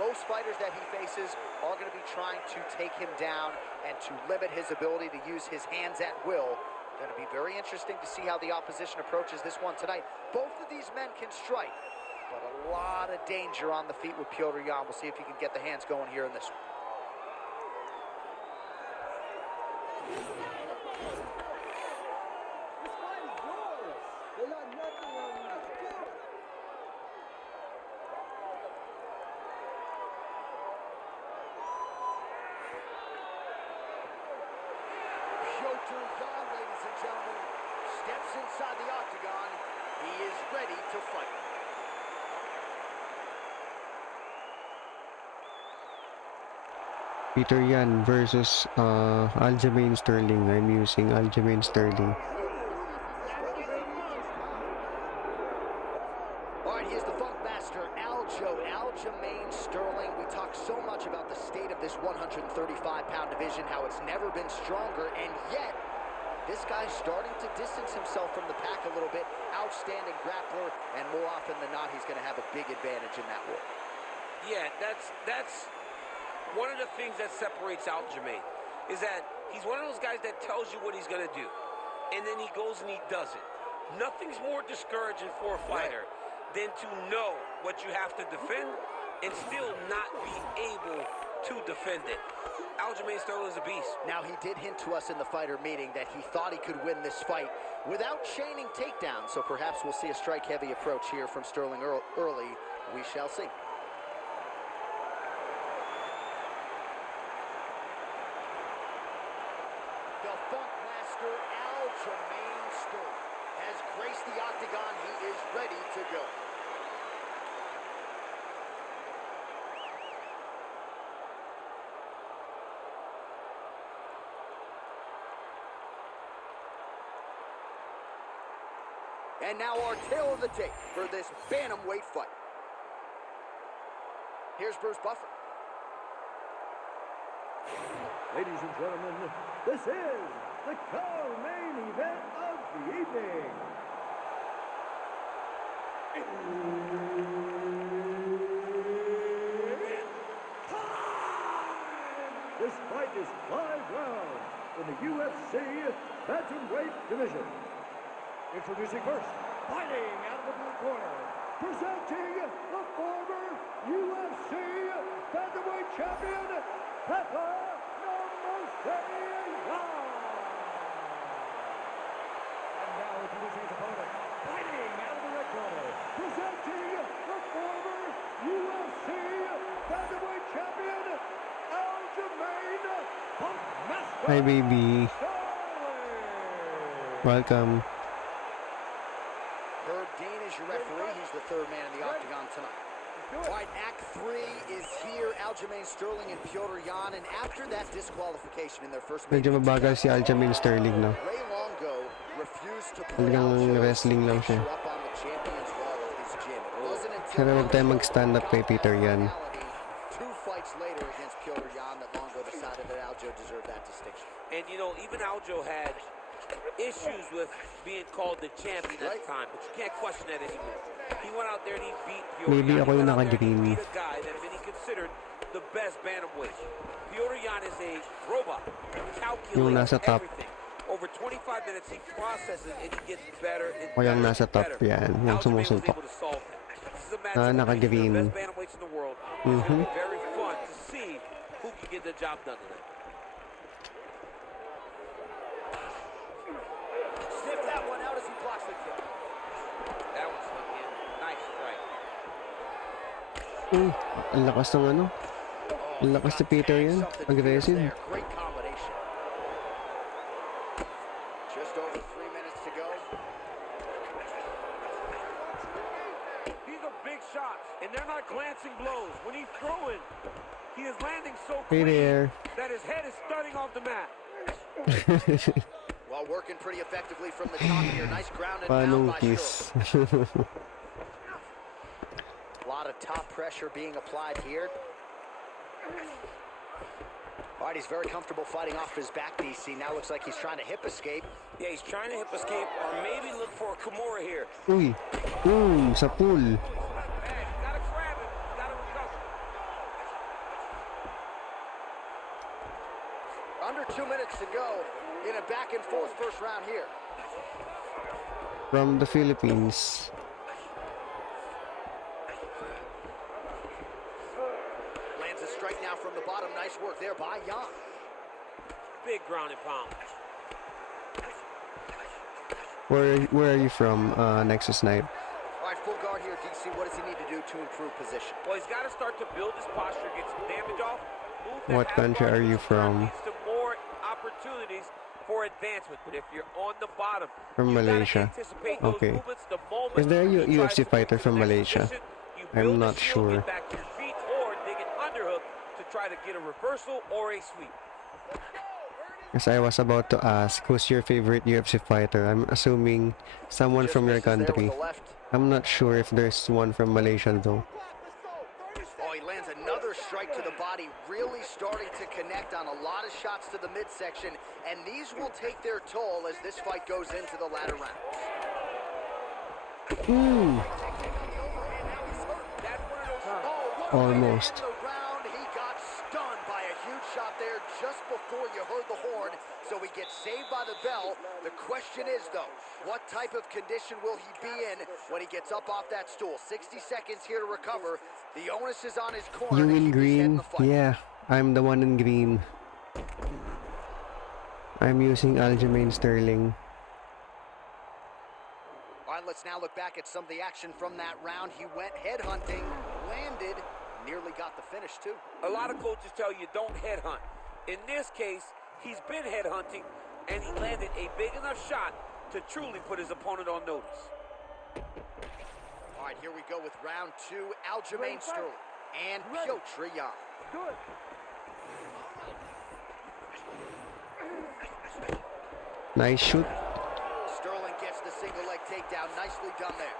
Most fighters that he faces are going to be trying to take him down and to limit his ability to use his hands at will. Going to be very interesting to see how the opposition approaches this one tonight. Both of these men can strike, but a lot of danger on the feet with Tito Ron. We'll see if he can get the hands going here in this one. Tito Ron, ladies and gentlemen, steps inside the octagon. He is ready to fight. Peter Yan versus Aljamain Sterling. I'm using Aljamain Sterling. All right, here's the Funk Master, Aljamain Sterling. We talk so much about the state of this 135-pound division, how it's never been stronger, and yet this guy's starting to distance himself from the pack a little bit. Outstanding grappler, and more often than not, he's going to have a big advantage in that war. Yeah, that's one of the things that separates Aljamain, is that he's one of those guys that tells you what he's going to do, and then he goes and he does it. Nothing's more discouraging for a fighter than to know what you have to defend and still not be able to defend it. Aljamain Sterling is a beast. Now, he did hint to us in the fighter meeting that he thought he could win this fight without chaining takedowns, so perhaps we'll see a strike-heavy approach here from Sterling early. We shall see. The Funk Master, Aljamain Sterling, has graced the octagon. He is ready to go. And now our tail of the tape for this bantamweight fight. Here's Bruce Buffer. Ladies and gentlemen, this is the co-main event of the evening. This fight is 5 rounds in the UFC bantamweight division. Introducing first, fighting out of the blue corner, presenting the former UFC bantamweight champion, Tito Ron. And now introducing his opponent, fighting out of the red corner, presenting the former UFC bantamweight champion, Aljamain Funk Master. Hi, baby. Welcome. Herb Dean is your referee. He's the third man in the octagon tonight. All right, Act 3 is here. Aljamain Sterling and Tito Ron. And after that disqualification in their first Medyo mabagal si Aljamain Sterling, no? Ray Longo refused to put Talagang wrestling lang siya. up on the champion's wall of his gym. It wasn't until Sana huwag tayo mag-stand up kay Peter Yan. 2 fights later against Tito Ron that Longo decided that Aljo deserved that distinction. And you know, even Aljo had issues with being called the champion at the time, but you can't question that anymore. He went out there and he beat Tito Ron. Maybe ako yung naka-green. He beat a guy that many considered the best bantamweight. Tito Ron is a robot. Yung nasa top. Everything. Over 25 minutes, he processes and he gets better and O yung nasa top yan, yung sumusuntok. Naka-green. The best bantamweights in the world. It's going to be very fun to see who can get the job done tonight. Sniff that one out as he blocks the kick. That one snuck in. Nice strike. Ang lakas ng ano? Ang lakas ni Peter yan. Aggressive. Great combination. Just over 3 minutes to go. These are big shots, and they're not glancing blows. When he's throwing, he is landing so Hey clean there. that his head is starting off the mat. While working pretty effectively from the top here. Nice ground and Panong pound by kiss. Sterling. A lot of top pressure being applied here. All right, he's very comfortable fighting off his back, DC. Now looks like he's trying to hip escape. Yeah, he's trying to hip escape or maybe look for a Kimura here. Uy. Sa pool. Man, gotta grab it. Gotta recover. Under 2 minutes to go in a back-and-forth first round here. From the Philippines. Lands a strike now from the bottom. Nice work there by Jan. Big ground and pound. Where are you from, Nexus Knight? All right, full guard here, DC. What does he need to do to improve position? Well, he's got to start to build his posture, get some damage off. Move that What half country guard are you with some turn, from? leads to more opportunities for advancement. But if you're on the bottom, From you gotta Malaysia. anticipate those Okay. movements the moment Is there a he tries UFC to move fighter to the from next Malaysia? position. You I'm build not the shield, sure. get back to your feet, or dig an underhook to try to get a reversal or a sweep. Yes, I was about to ask, who's your favorite UFC fighter? I'm assuming someone Just from your misses there with country. the left. I'm not sure if there's one from Malaysia though. Oh, he lands another strike to the body, really starting to connect on a lot of shots to the midsection, and these will take their toll as this fight goes into the latter rounds. That's one of those Almost. In the round, he got stunned by a huge shot there just before you heard the horn, so he gets saved by the bell. The question is, though, what type of condition will he be in when he gets up off that stool? 60 seconds here to recover. The onus is on his corner You to in keep his head in green? the fight. Yeah, I'm the one in green. I'm using Aljamain Sterling. All right, let's now look back at some of the action from that round. He went headhunting, landed, nearly got the finish, too. A lot of coaches tell you don't headhunt. In this case, he's been headhunting, and he landed a big enough shot to truly put his opponent on notice. All right, here we go with round two. Aljamain Sterling and Piotr Jan. Good. Nice shoot. Sterling gets the single leg takedown. Nicely done there.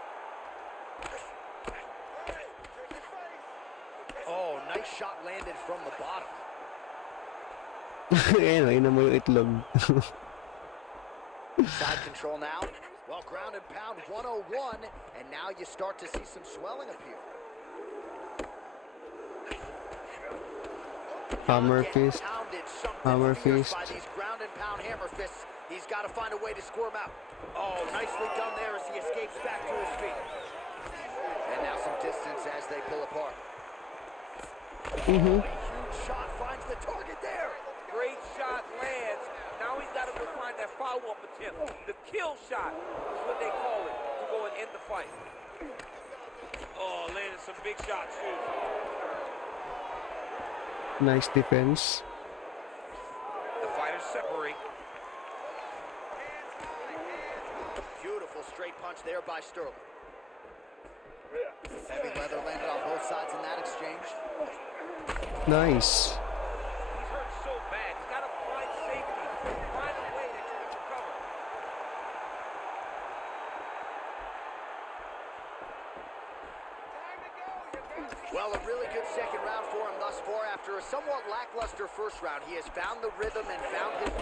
Oh, nice shot landed from the bottom. Ayan, ina mo yung itlog. Side control now. Well, ground and pound 101, and now you start to see some swelling appear. Hammer Getting fist. pounded something Hammer fierce fist. by these ground and pound hammer fists. He's got to find a way to score him out. Oh, nicely done there as he escapes back to his feet. And now some distance as they pull apart. A huge shot finds the target there. Great shot lands. Now he's got to go find that follow-up attempt. The kill shot is what they call it to go and end the fight. Oh, landed some big shots, too. Nice defense. The fighters separate. Beautiful straight punch there by Sterling. Heavy leather landed on both sides in that exchange. Nice. He's hurt so bad. He's got to find safety. Find a way that you can recover. Well, a really good second round for him thus far. After a somewhat lackluster first round, he has found the rhythm and found his...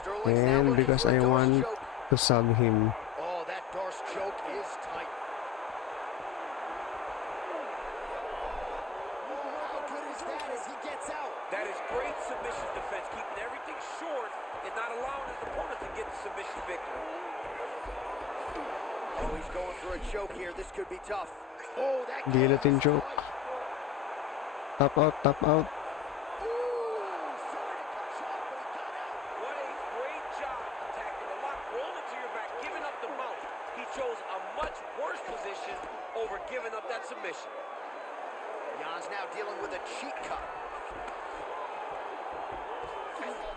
Sterling's now And looking because for a I Darce want choke. to sub him. Oh, that Darce choke is tight. How good is that as he gets out? That is great submission defense, keeping everything short and not allowing his opponent to get the submission victory. Oh, he's going for a choke here. This could be tough. Oh, that Guillotine kick is choke. tight. Tap out, tap out. Ooh, sorry to cut you off, but he got out. What a great job attacking the lock, rolling to your back, giving up the mount. He chose a much worse position over giving up that submission. Jan's now dealing with a cheek cut.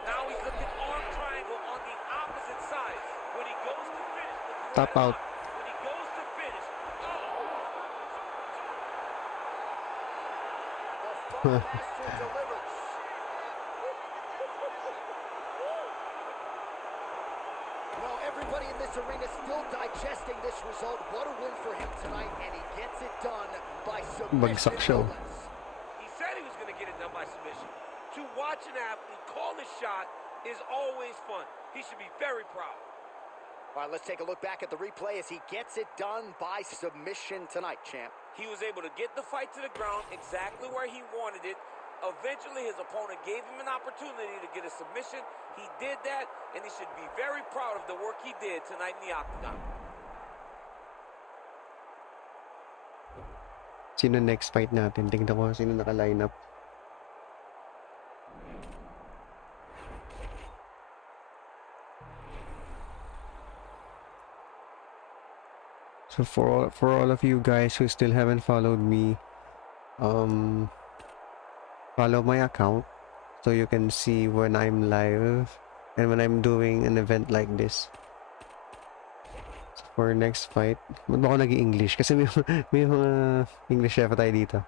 Now he's looking arm triangle on the opposite side. When he goes to finish, look Tap right out. on. When he goes to finish, The Funk Master delivers. Well, everybody in this arena still digesting this result. What a win for him tonight, and he gets it done by Bagsak siya. submission. No less. he said he was going to get it done by submission. To watch an athlete call his shot is always fun. He should be very proud. All right, let's take a look back at the replay as he gets it done by submission tonight, champ. He was able to get the fight to the ground exactly where he wanted it. Eventually, his opponent gave him an opportunity to get a submission. He did that, and he should be very proud of the work he did tonight in the octagon. Sino next fight natin? Tingnan ko sino naka-line up. So for all of you guys who still haven't followed me, follow my account so you can see when I'm live and when I'm doing an event like this. So for next fight, ba't ba ako nag-i-English? Kasi may mga English chef tayo dito.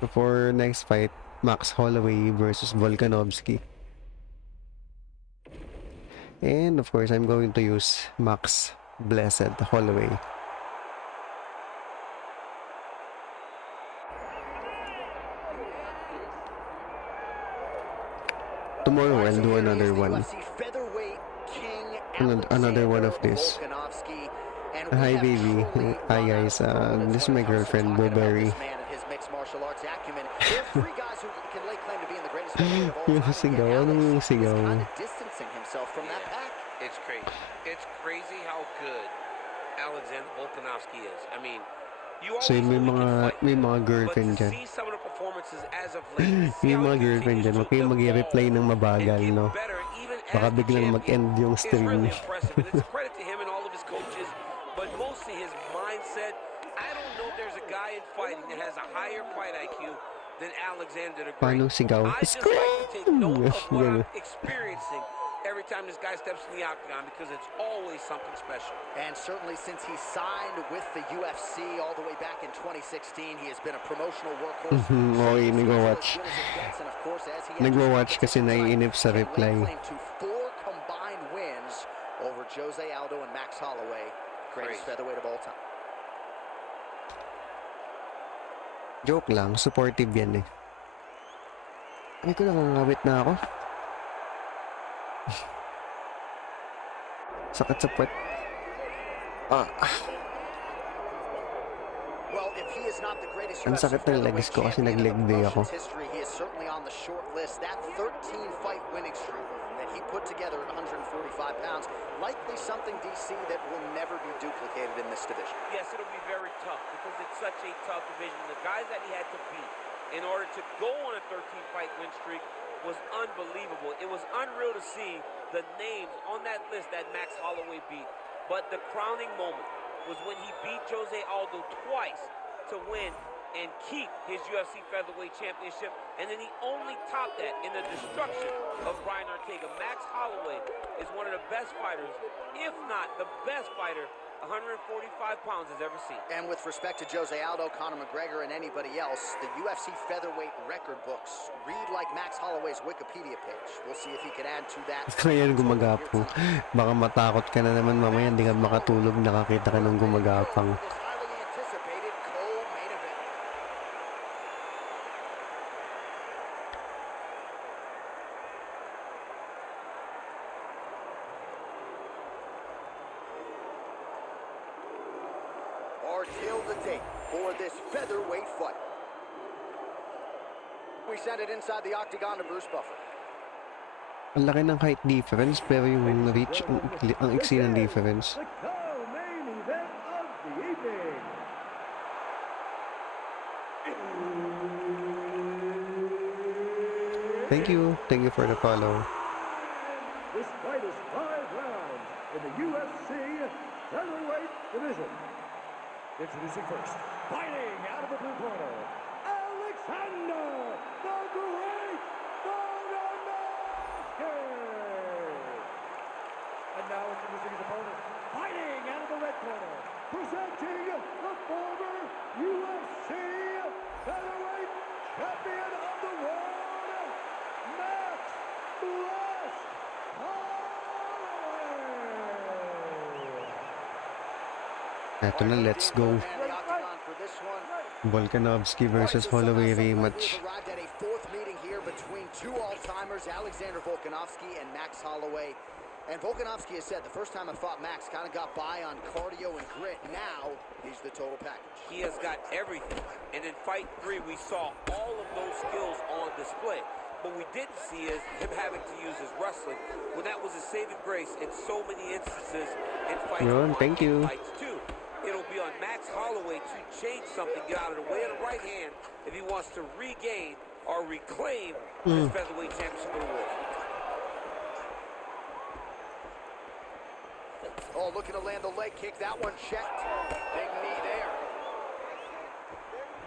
So for next fight, Max Holloway versus Volkanovski. And of course, I'm going to use Max Blessed Holloway. Tomorrow I'll do another one. Another one of this. Hi baby. Hi guys. This is my girlfriend, Blueberry. Yung sigaw? Ano yung sigaw? It's crazy. It's crazy how good Alexander Volkanovski is. I mean, you always So may mga girlfriend but to dyan. see some of the performances as of late, May mga girlfriend dyan. Huwag kayong mag-reply ng mabagal, no? Baka biglang mag-end yung stream. Really impressive, and it's a credit to him and all of his coaches, but mostly his mindset. I don't know if there's a guy in fighting that has a higher fight IQ than Alexander the Great. Paano sigaw? I just like to take note of what I'm experiencing every time this guy steps in the octagon because it's always something special. And certainly since he signed with the UFC all the way back in 2016, he has been a promotional workhorse. Okay, nag-watch. Nag-watch kasi naiinip sa reply. To 4 combined wins over Jose Aldo and Max Holloway, greatest featherweight of all time. Joke lang, supportive yan eh. Ay ko nangangawit na ako. Sakit sa puwet. Well, if he is not the greatest Ang sakit ng legs ko kasi nag-leg day ako. history, he is certainly on the short list. That 13-fight winning streak that he put together at 145 pounds, likely something, DC, that will never be duplicated in this division. Yes, it'll be very tough because it's such a tough division. The guys that he had to beat in order to go on a 13-fight win streak was unbelievable. It was unreal to see the names on that list that Max Holloway beat. But the crowning moment was when he beat Jose Aldo twice to win and keep his UFC featherweight championship. And then he only topped that in the destruction of Brian Ortega. Max Holloway is one of the best fighters, if not the best fighter, 145 pounds has ever seen. And with respect to Jose Aldo, Conor McGregor, and anybody else, the UFC featherweight record books read like Max Holloway's Wikipedia page. We'll see if he can add to that. Ngayon gumagapang. Baka matakot ka na naman mamaya, hindi ka makatulog, nakakita ka ng gumagapang. Highly anticipated co-main event. Our kill the date for this featherweight fight. We send it inside the octagon to Bruce Buffer. Ang laki ng height difference pero yung reach, ang iksi ng difference. The co-main event of the evening. Thank you for the follow. This fight is 5 rounds in the UFC featherweight division. Introducing first, fighting out of the blue corner, Alexander the Great Volkanovski. And now introducing his opponent, fighting out of the red corner, presenting the former UFC featherweight champion of the world, Max Blessed Holloway. Eto na, let's go. Volkanovski versus Holloway rematch. Arrived at a 4th meeting here between 2 all-timers, Alexander Volkanovski and Max Holloway. And Volkanovski has said the first time I fought Max, kind of got by on cardio and grit. Now, he's the total package. He has got everything. And in fight 3, we saw all of those skills on display. What we didn't see is him having to use his wrestling when that was a saving grace in so many instances in fights. Yun, thank you. Fights 2. It'll be on Max Holloway to change something, get out of the way of the right hand if he wants to regain or reclaim his featherweight championship of the world. Oh, looking to land the leg kick. That one checked. Big knee there.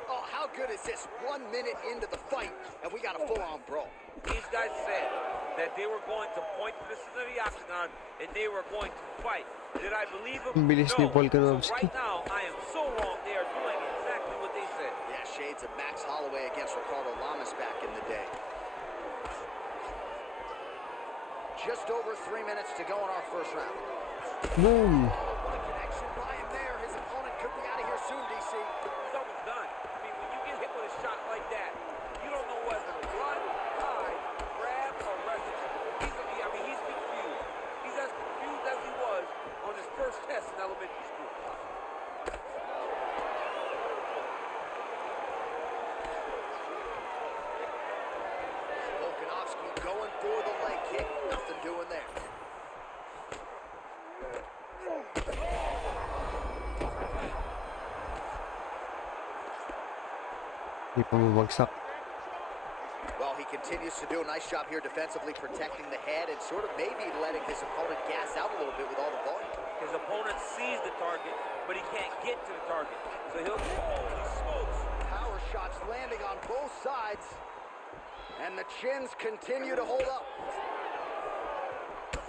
Oh, how good is this? 1 minute into the fight, and we got a full-on brawl. These guys said that they were going to point this into the octagon and they were going to fight. Did I believe them? Ang bilis ni No. Volkanovski. So right now, I am so wrong. They are doing exactly what they said. Yeah, shades of Max Holloway against Ricardo Lamas back in the day. Just over 3 minutes to go in our first round. Boom! What a connection by him there. His opponent could be out of here soon, DC. He's almost done. I mean, when you get hit with a shot like that, you don't know whether to run, hide, grab, or wrestle. He's confused. He's as confused as he was on his first test in elementary school. Volkanovski going for the leg kick. Nothing doing there. Hindi pa bumagsak. Well, he continues to do a nice job here defensively, protecting the head and sort of maybe letting his opponent gas out a little bit with all the volume. His opponent sees the target, but he can't get to the target. So he'll, holy smokes. Power shots landing on both sides, and the chins continue to hold up.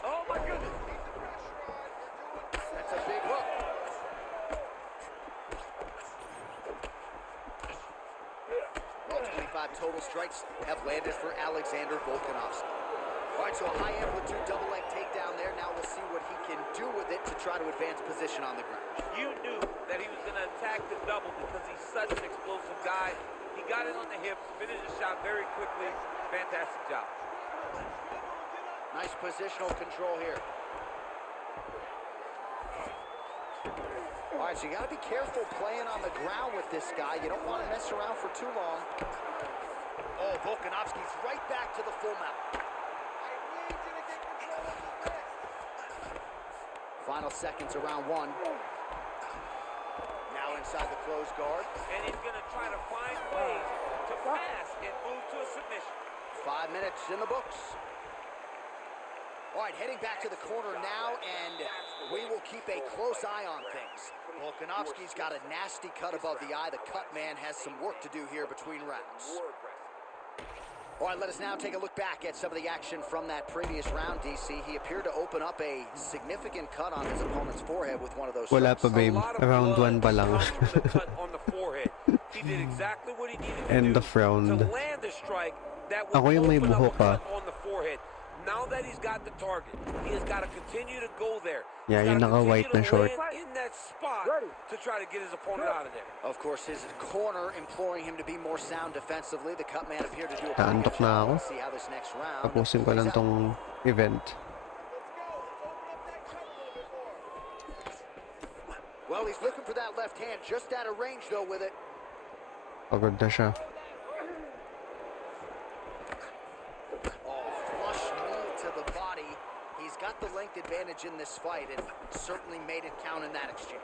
Oh my goodness. That's a big hook. Well, 25 total strikes have landed for Alexander Volkanovski. All right, so a high amplitude double leg takedown there. Now we'll see what he can do with it to try to advance position on the ground. You knew that he was going to attack the double because he's such an explosive guy. He got it on the hips, finished the shot very quickly. Fantastic job. Nice positional control here. All right, so you got to be careful playing on the ground with this guy. You don't want to mess around for too long. Oh, Volkanovski's right back to the full mount. Final seconds of round 1. Now inside the closed guard. And he's going to try to find ways to pass and move to a submission. 5 minutes in the books. All right, heading back to the corner now, and we will keep a close eye on things. Volkanovski's got a nasty cut above the eye. The cut man has some work to do here between rounds. All right, let us now take a look back at some of the action from that previous round, DC. He appeared to open up a significant cut on his opponent's forehead with one of those Wala strikes. pa, babe. Round 1 pa lang. Comes from the cut on the forehead. He did exactly what he needed to End do of round. to land a strike that would Ako yung may open up a buhok, cut on the forehead. Now that he's got the target, he has got to continue to go there. Yeah, He's yung gotta naka-white continue na to short. land in that spot to try to get his opponent out of there. Of course, his corner imploring him to be more sound defensively. The cut man appeared to do a pretty Naantok good na job. ako. Let's see how this next round Tapusin ko lang plays out. tong event. Well, he's looking for that left hand, just out of range though with it. Pagod na siya. Oh, flush knee to the body. He's got the length advantage in this fight and certainly made it count in that exchange.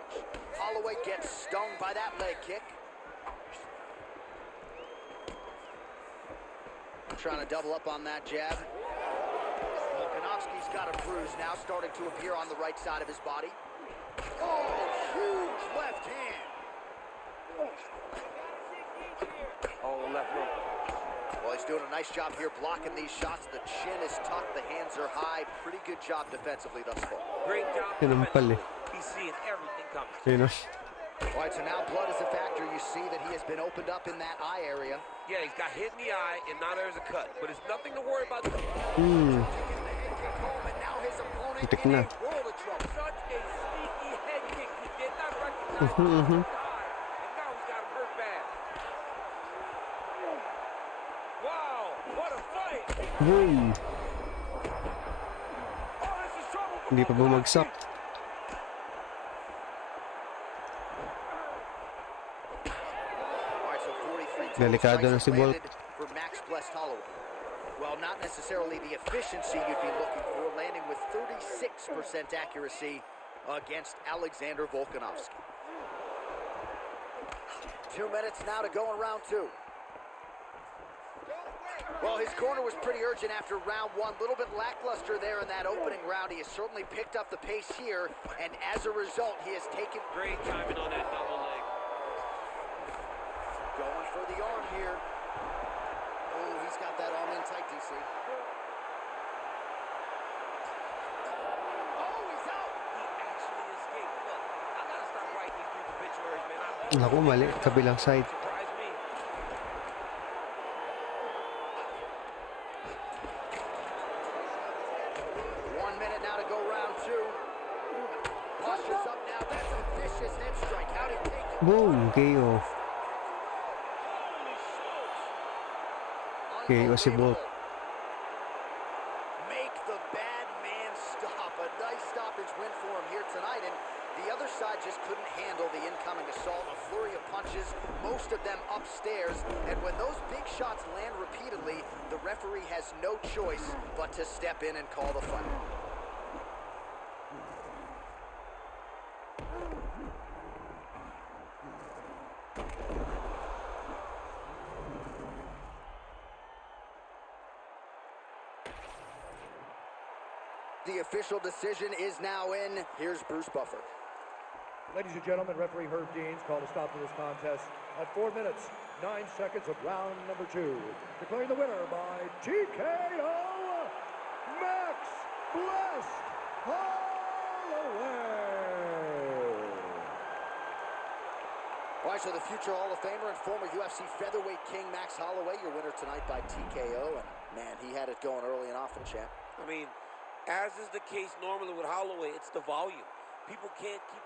Holloway gets stung by that leg kick. Trying to double up on that jab. Volkanovski's got a bruise now starting to appear on the right side of his body. Oh, huge left hand. Oh, left hook. Well, he's doing a nice job here blocking these shots. The chin is tucked, the hands are high. Pretty good job defensively thus far. Great job. Tinampal eh. He's seeing everything coming. Yun o. All right, so now blood is a factor. You see that he has been opened up in that eye area. Yeah, he's got hit in the eye, and now there's a cut. But it's nothing to worry about. Hmm. And now his opponent Itik in na. a world of trouble. Such a sneaky head kick. He did not recognize the eye, and now he's got him hurt bad. Wow, what a fight! Boom. Oh, this is trouble. Hindi pa bumagsak. All right, so 43 total Delikado na strikes si Bolt. landed for Max Blessed Holloway. Well, not necessarily the efficiency you'd be looking for, landing with 36% accuracy against Alexander Volkanovski. 2 minutes now to go in round two. Well, his corner was pretty urgent after round one. A little bit lackluster there in that opening round. He has certainly picked up the pace here, and as a result, he has taken... Great timing on that double leg. Going for the arm here. Oh, he's got that arm in tight, DC. Oh, he's out! He actually escaped. Look, I gotta stop writing these dudes obituaries, man. Naku, mali. Kabilang side. Surprise me. 1 minute now to go round two. Postures up now. That's a vicious head strike. How did he take it? Boom! KO. KO si Bolt. Make the bad man stop. A nice stoppage win for him here tonight, and the other side just couldn't handle the incoming assault. A flurry of punches, most of them upstairs, and when those big shots land repeatedly, the referee has no choice but to step in and call the fight. The official decision is now in. Here's Bruce Buffer. Ladies and gentlemen, referee Herb Deans called a stop to this contest at 4 minutes, 9 seconds of round number two. Declaring the winner by TKO, Max Blessed Holloway. All right, so the future Hall of Famer and former UFC featherweight king Max Holloway, your winner tonight by TKO. And man, he had it going early and often, champ. I mean, as is the case normally with Holloway, it's the volume. People can't keep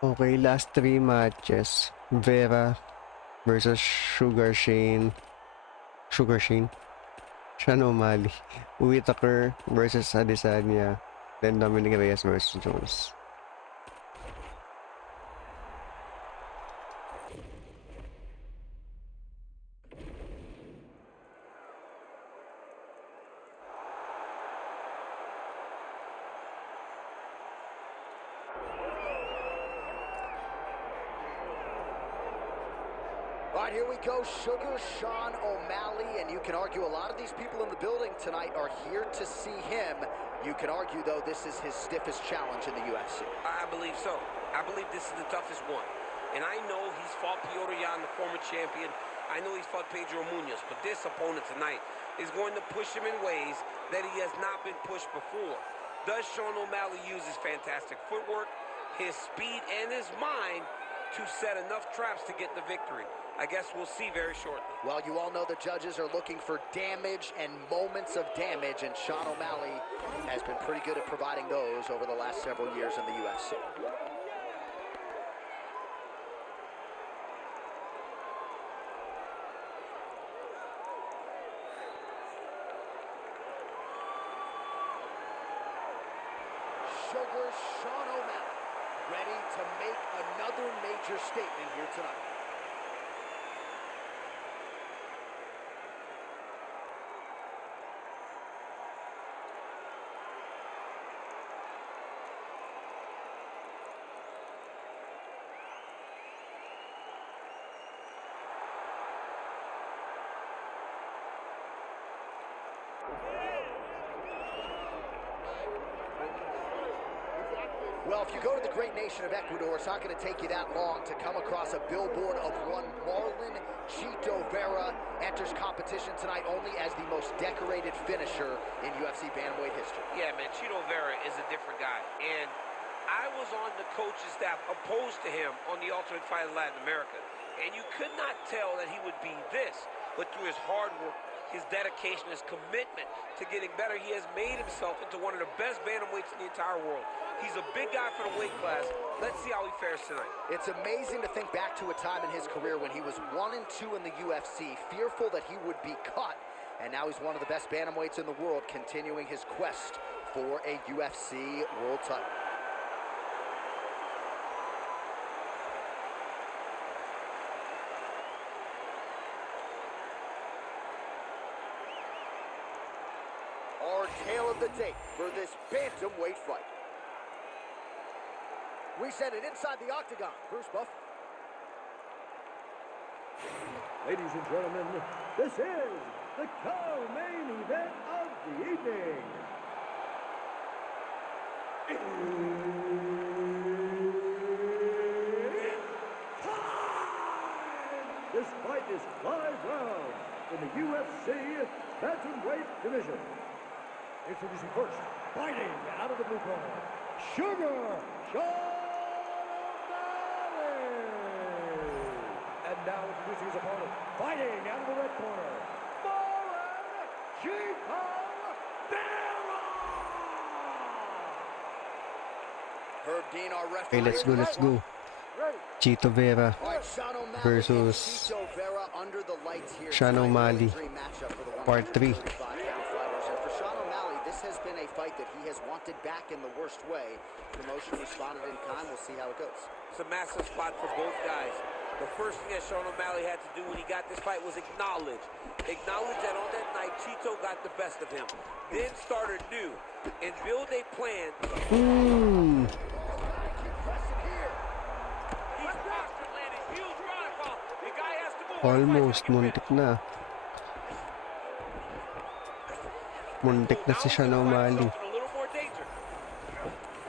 it. Okay, last 3 matches. Vera versus Sugar Shane. Sean O'Malley. Whitaker versus Adesanya. Then Dominic Reyes versus Jones. All right, here we go. Sugar Sean O'Malley, and you can argue a lot of these people in the building tonight are here to see him. You can argue, though, this is his stiffest challenge in the UFC. I believe so. I believe this is the toughest one. And I know he's fought Piotr Jan, the former champion. I know he's fought Pedro Munoz, but this opponent tonight is going to push him in ways that he has not been pushed before. Does Sean O'Malley use his fantastic footwork, his speed, and his mind to set enough traps to get the victory? I guess we'll see very shortly. Well, you all know the judges are looking for damage and moments of damage, and Sean O'Malley has been pretty good at providing those over the last several years in the UFC. Sugar Sean O'Malley, ready to make another major statement here tonight. Well, if you go to the great nation of Ecuador, it's not going to take you that long to come across a billboard of one Marlon Tito Vera. Enters competition tonight only as the most decorated finisher in UFC bantamweight history. Yeah, man, Tito Vera is a different guy. And I was on the coaching staff opposed to him on the Ultimate Fighter Latin America. And you could not tell that he would be this, but through his hard work, his dedication, his commitment to getting better. He has made himself into one of the best bantamweights in the entire world. He's a big guy for the weight class. Let's see how he fares tonight. It's amazing to think back to a time in his career when he was 1-2 in the UFC, fearful that he would be cut, and now he's one of the best bantamweights in the world, continuing his quest for a UFC world title. Our tale of the tape for this bantamweight fight. We send it inside the octagon. Bruce Buff. Ladies and gentlemen, this is the co-main event of the evening. It's time! This fight is 5 rounds in the UFC bantamweight division. Introducing first, fighting out of the blue corner, Sugar Sean O'Malley. And now introducing his opponent, fighting out of the red corner, Tito Ron. Herb Dean, our referee. Okay, let's go, let's go. Chito Vera All right, Sean O'Malley versus and Tito Vera under the lights here. Sean O'Malley, Dream matchup for the Part 3. 135-pound fighters. And for Sean O'Malley, this has been a fight that he has wanted back in the worst way. Promotion responded in kind. We'll see how it goes. It's a massive spot for both guys. The first thing that Sean O'Malley had to do when he got this fight was acknowledge that on that night, Chito got the best of him. Then start anew and build a plan. Hmm. Keep pressing here. He's postured, landed huge round. The guy has to move. Almost, muntik na. Muntik na si Sean O'Malley. A little more danger.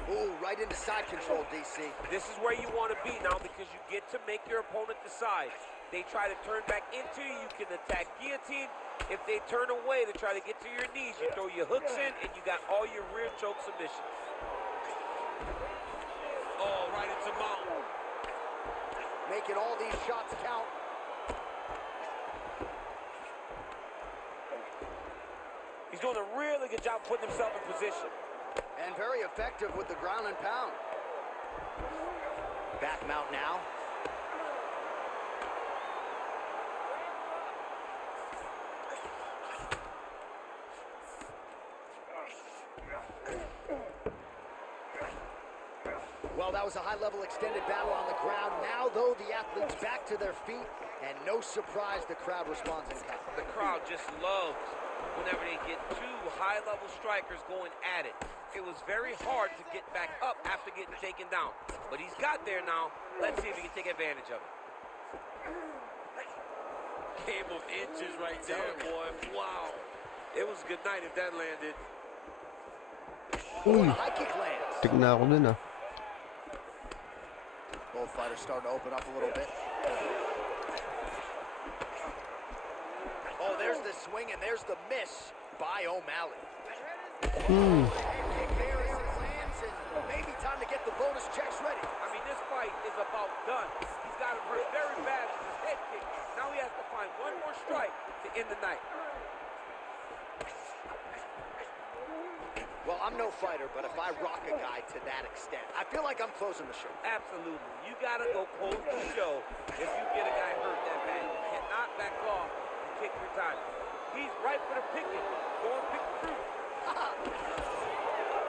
Ooh, right into side control, DC. This is where you want to be now because you get to make your opponent decide. They try to turn back into you, you can attack guillotine. If they turn away to try to get to your knees, you throw your hooks in and you got all your rear choke submissions. Oh, right into mount. Making all these shots count. He's doing a really good job putting himself in position. And very effective with the ground and pound. Back mount now. Well, that was a high-level extended battle on the ground. Now, though, the athletes back to their feet, and no surprise, the crowd responds in kind. The crowd just loves whenever they get two high-level strikers going at it. It was very hard to get back up after getting taken down. But he's got there now. Let's see if he can take advantage of it. Game of inches right there, boy. Wow. It was a good night if that landed. Uy, High kick lands. tik na ako dun ah. Both fighters starting to open up a little bit. Oh, there's the swing and there's the miss by O'Malley. Kick there as it lands, and maybe time to get the bonus checks ready. I mean, this fight is about done. He's got him hurt very bad with his head kick. Now he has to find one more strike to end the night. Well, I'm no fighter, but if I rock a guy to that extent, I feel like I'm closing the show. Absolutely. You got to go close the show if you get a guy hurt that bad. You cannot back off and kick your time. He's right for the picking. Go and pick the fruit.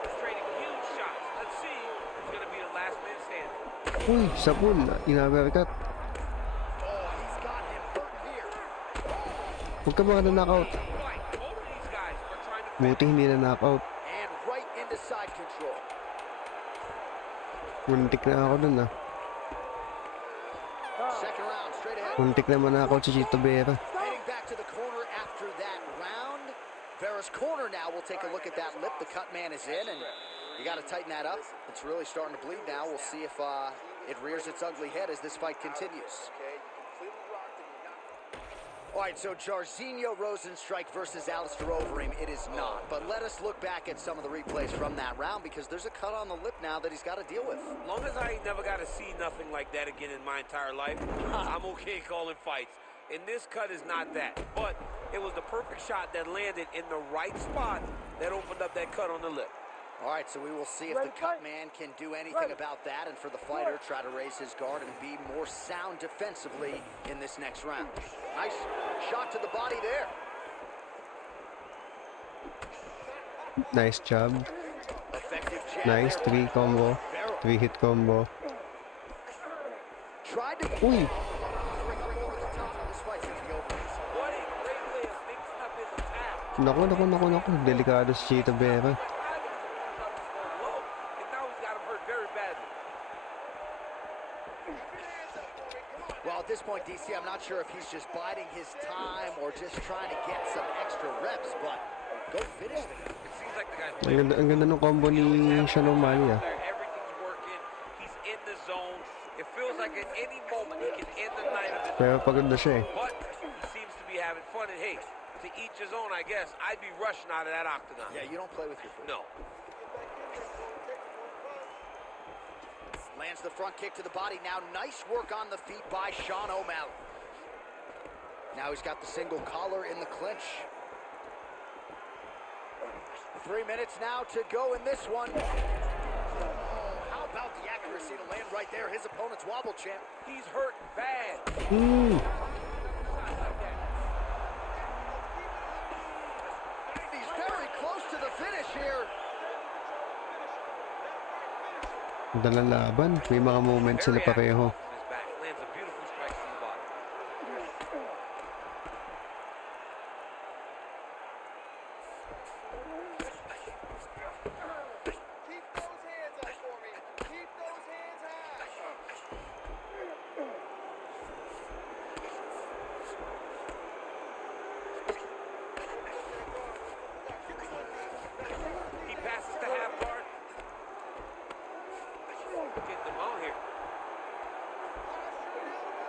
He's trading huge shots. Let's see who's going to be the last man standing. Uy, sabon. Inaberkat. Oh, he's got him hurt here. Huwag ka mga na-knockout. Fight. Both of these guys are trying to Buti hindi na-knockout. And right into side control. Muntik na ako dun ah. Second round, straight ahead. Muntik na ma-knockout si Chito Vera. Heading back to the corner after that round. Vera's corner now. We'll take a look at that lip. The cut man is in, and you got to tighten that up. It's really starting to bleed now. We'll see if it rears its ugly head as this fight continues. All right, so Jairzinho Rosenstrike versus Alistair Overeem, it is not. But let us look back at some of the replays from that round because there's a cut on the lip now that he's got to deal with. As long as I ain't never got to see nothing like that again in my entire life, I'm okay calling fights. And this cut is not that. But It was the perfect shot that landed in the right spot that opened up that cut on the lip. All right, so we will see if the cut man can do anything about that, and for the fighter, try to raise his guard and be more sound defensively in this next round. Nice shot to the body there. Nice job. Effective jab Nice, there. 3 combo. 3 hit combo. Tried to... Uy! This fight's gonna be over. What a great way of mixing up his attack. Naku. Delikado si Chito Vera. Well, at this point, DC, I'm not sure if he's just biding his time or just trying to get some extra reps, but go finish the guy. It seems like the guy's Ang ganda ng combo ni Sean O'Malley, ah. Everything's working. He's in the zone. It feels like at any moment he can end the night of his Pero pagod na siya, eh. But he seems to be having fun, and hey, to each his own, I guess. I'd be rushing out of that octagon. Yeah, you don't play with your foot. No. Lands the front kick to the body. Now, nice work on the feet by Sean O'Malley. Now he's got the single collar in the clinch. 3 minutes now to go in this one. Oh, how about the accuracy to land right there? His opponent's wobble champ. He's hurt bad. He's very close to the finish here. Ganda ng laban. May mga moments sila pareho. His back lands a beautiful strike to the body. Keep those hands up for me. Keep those hands He passes the half guard. Get them out here.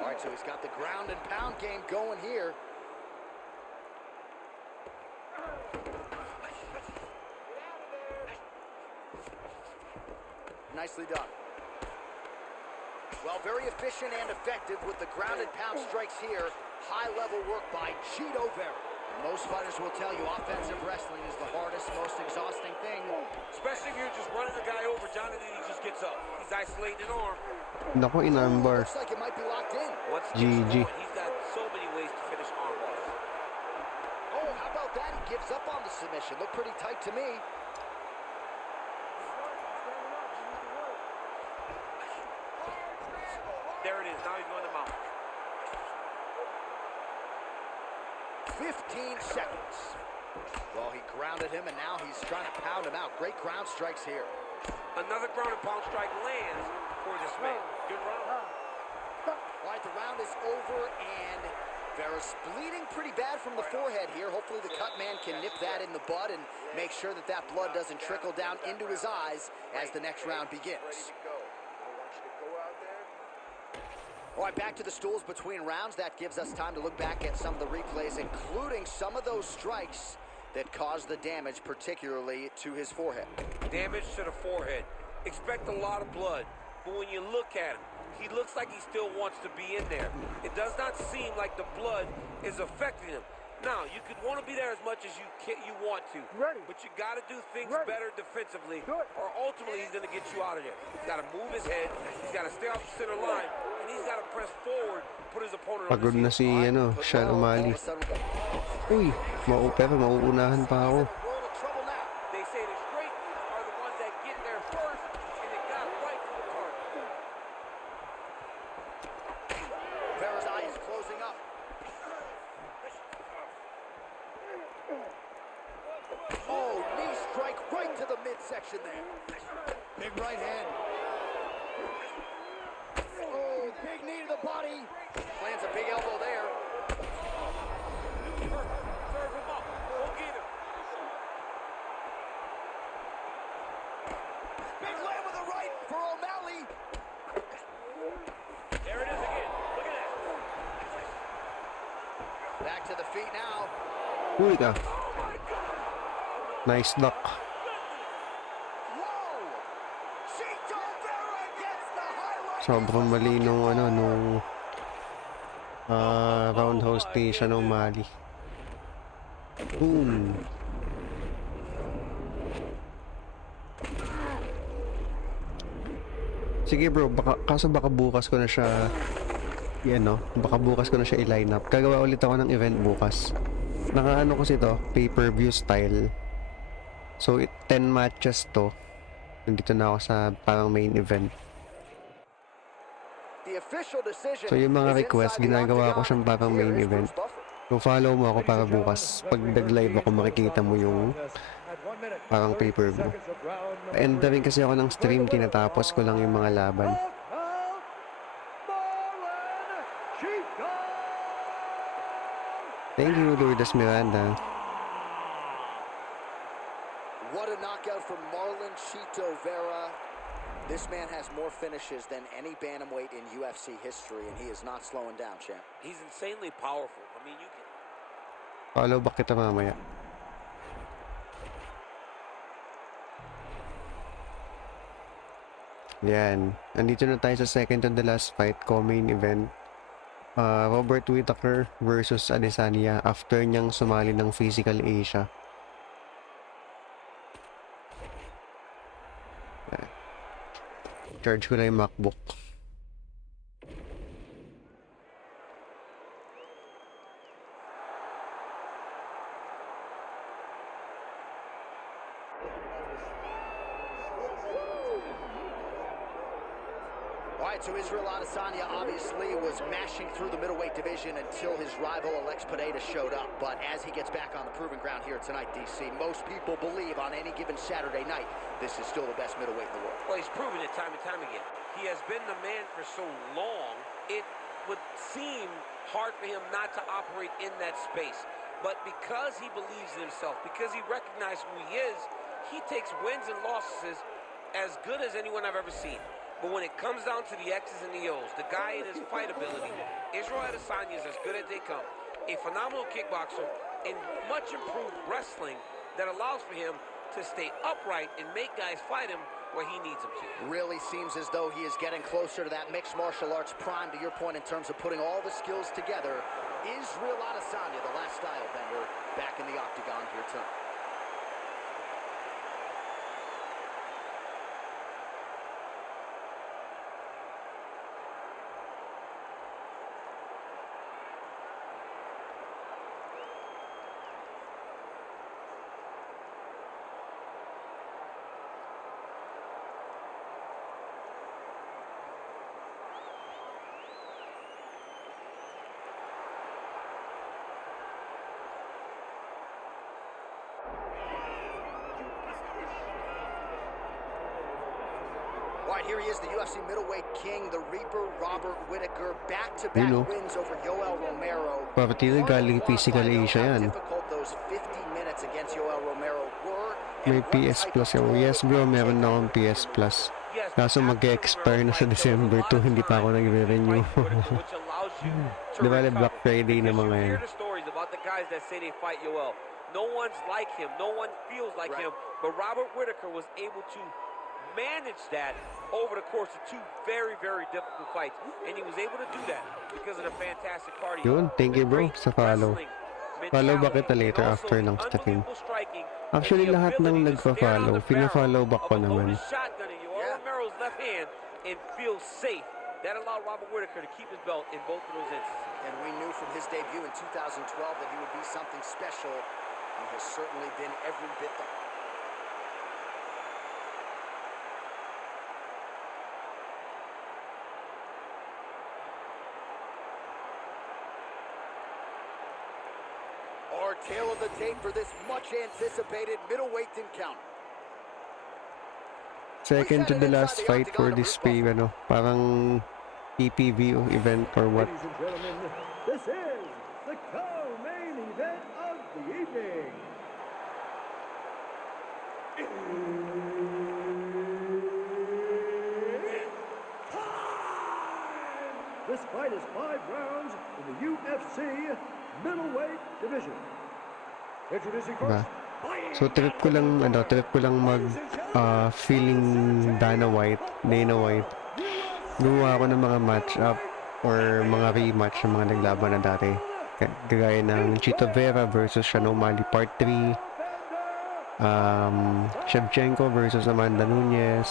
All right, so he's got the ground and pound game going here. Nicely done. Well, very efficient and effective with the ground and pound strikes here. High-level work by Tito Ron. Most fighters will tell you offensive wrestling is the hardest, most exhausting thing. Especially if you're just running the guy over, John, and then he just gets up. He's isolating an arm. Naku, in-armbar. Looks like it might be locked in. Once he gets GG. going, he's got so many ways to finish arm bars. Oh, how about that? He gives up on the submission. Looked pretty tight to me. There it is. Now he's going to mount. 15 seconds. Well, he grounded him, and now he's trying to pound him out. Great ground strikes here. Another ground and pound strike lands for this man. Good round. All right, the round is over, and Vera's bleeding pretty bad from the forehead here. Hopefully the cut man can nip that in the bud and make sure that that blood doesn't trickle down into his eyes as the next round begins. All right, back to the stools between rounds. That gives us time to look back at some of the replays, including some of those strikes that caused the damage, particularly to his forehead. Damage to the forehead. Expect a lot of blood, but when you look at him, he looks like he still wants to be in there. It does not seem like the blood is affecting him. Now, you could want to be there as much as you want to, but you got to do things better defensively, or ultimately he's going to get you out of there. He's got to move his head, he's got to stay off the center line, and he's got to press forward, put his opponent on Pagod na his si, feet. Sean O'Malley. Uy, pero mauunahan pa ako. They say the straight are the ones that get there first, and it got right to the target. Vera's eye is closing up. Oh, knee strike right to the midsection there. Big right hand. Oh, big knee to the body. Lands a big elbow there. Serve him up. Go get him. Big leg with a right for O'Malley. There it is again. Look at that. Back to the feet now. Uy ka. Nice duck. Whoa! Tito Ron gets the highlight. Sobrang mali nung roundhouse ni Sean O'Malley. Boom. Sige bro, baka bukas ko na siya baka bukas ko na siya i-line up. Gagawa ulit ako ng event bukas. Nakaano ko to, pay-per-view style. So 10 matches to. Nandito na ako sa parang main event. The official decision So yung mga is request, inside the ginagawa ko octagon. siyang parang Here main is event. Bruce Buffer. So follow mo ako para bukas. Pag nag-live ako, makikita mo yung parang pay-per-view. And rin kasi ako ng stream, tinatapos ko lang yung mga laban. Thank you, Lourdes Miranda. What a knockout from Marlon Chito Vera. This man has more finishes than any bantamweight in UFC history, and he is not slowing down, champ. He's insanely powerful. I mean, you can... Follow back kita mamaya. Yan. Andito na tayo sa second to the last fight, co-main event. Robert Whittaker versus Adesanya after niyang sumali ng Physical Asia. Charge ko na yung MacBook. All right, so Israel Adesanya obviously was mashing through the middleweight division until his rival Alex Pineda showed up. But as he gets back on the proving ground here tonight, DC, most people believe on any given Saturday night, this is still the best middleweight in the world. Well, he's proven it time and time again. He has been the man for so long, it would seem hard for him not to operate in that space. But because he believes in himself, because he recognizes who he is, he takes wins and losses as good as anyone I've ever seen. But when it comes down to the X's and the O's, the guy in his fight ability, Israel Adesanya is as good as they come. A phenomenal kickboxer and much improved wrestling that allows for him to stay upright and make guys fight him where he needs them to. Really seems as though he is getting closer to that mixed martial arts prime, to your point, in terms of putting all the skills together. Israel Adesanya, the last style bender, back in the octagon here tonight. All right, here he is, the UFC middleweight king, the Reaper, Robert Whittaker, back-to-back wins over Yoel Romero. Papatili galing Physical Asia yan. Difficult those 50 minutes against Yoel Romero were. May PS Plus ako. Yes bro, meron na akong PS Plus. Kaso mag-expire na sa December 2, hindi pa ako nagre-renew. Diba, Black Friday na mga yan. You hear the stories about the guys that say they fight Yoel. No one's like him, no one feels like him, but Robert Whittaker was able to manage that over the course of two very, very difficult fights, and he was able to do that because of the fantastic cardio. Yun, thank you bro sa follow. Follow ba kita later after ng stream? Actually, lahat ng nagpa-follow, pina-follow back ko naman. Romero's left hand and feels safe. That allowed Robert Whittaker to keep his belt in both of those instances. And we knew from his debut in 2012 that he would be something special. He has certainly been every bit that. Our tail of the tape for this much-anticipated middleweight encounter. Second to the last fight for this pay, parang PPV event or what. Ladies and gentlemen, this is the co-main event of the evening. It's time! This fight is 5 rounds in the UFC middleweight division. Introducing Diba? first. So trip ko lang mag feeling Dana White. Gumawa ako ng mga match up or mga rematch ng mga naglaban na dati. Kagaya ng Tito Vera versus Sean O'Malley Part 3. Shevchenko versus Amanda Nunes.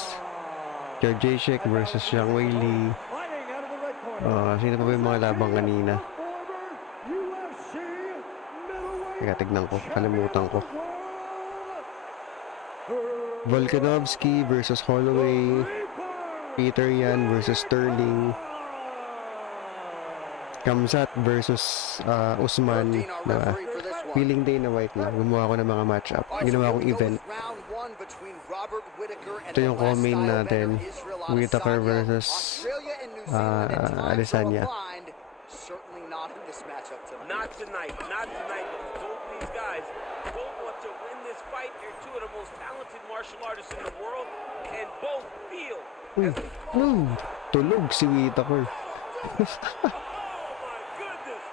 Jacek versus Zhang Weili. Fighting out of the red corner. Sino pa ba yung mga labang kanina? Former UFC middleweight Teka, tignan ko. Kalimutan ko. champion, Volkanovski versus Holloway. Peter Yan versus Sterling. Kamzat versus Usman. Dean, our Diba? referee for this one. Feeling day na white lang. Gumawa ko ng mga matchup. All right, so Ginawa here kong we go event. with round one between Robert Whittaker and Ito yung the last co-main style natin. bender, Israel Whittaker Adesanya. versus Australia and New Zealand at times Adesanya. are aligned. Certainly not in this matchup tonight. Not tonight. Not tonight. Both these guys both want to win this fight. They're two of the most talented martial artists in the world, and both feel. Uy, tulog si Whittaker. Oh my goodness!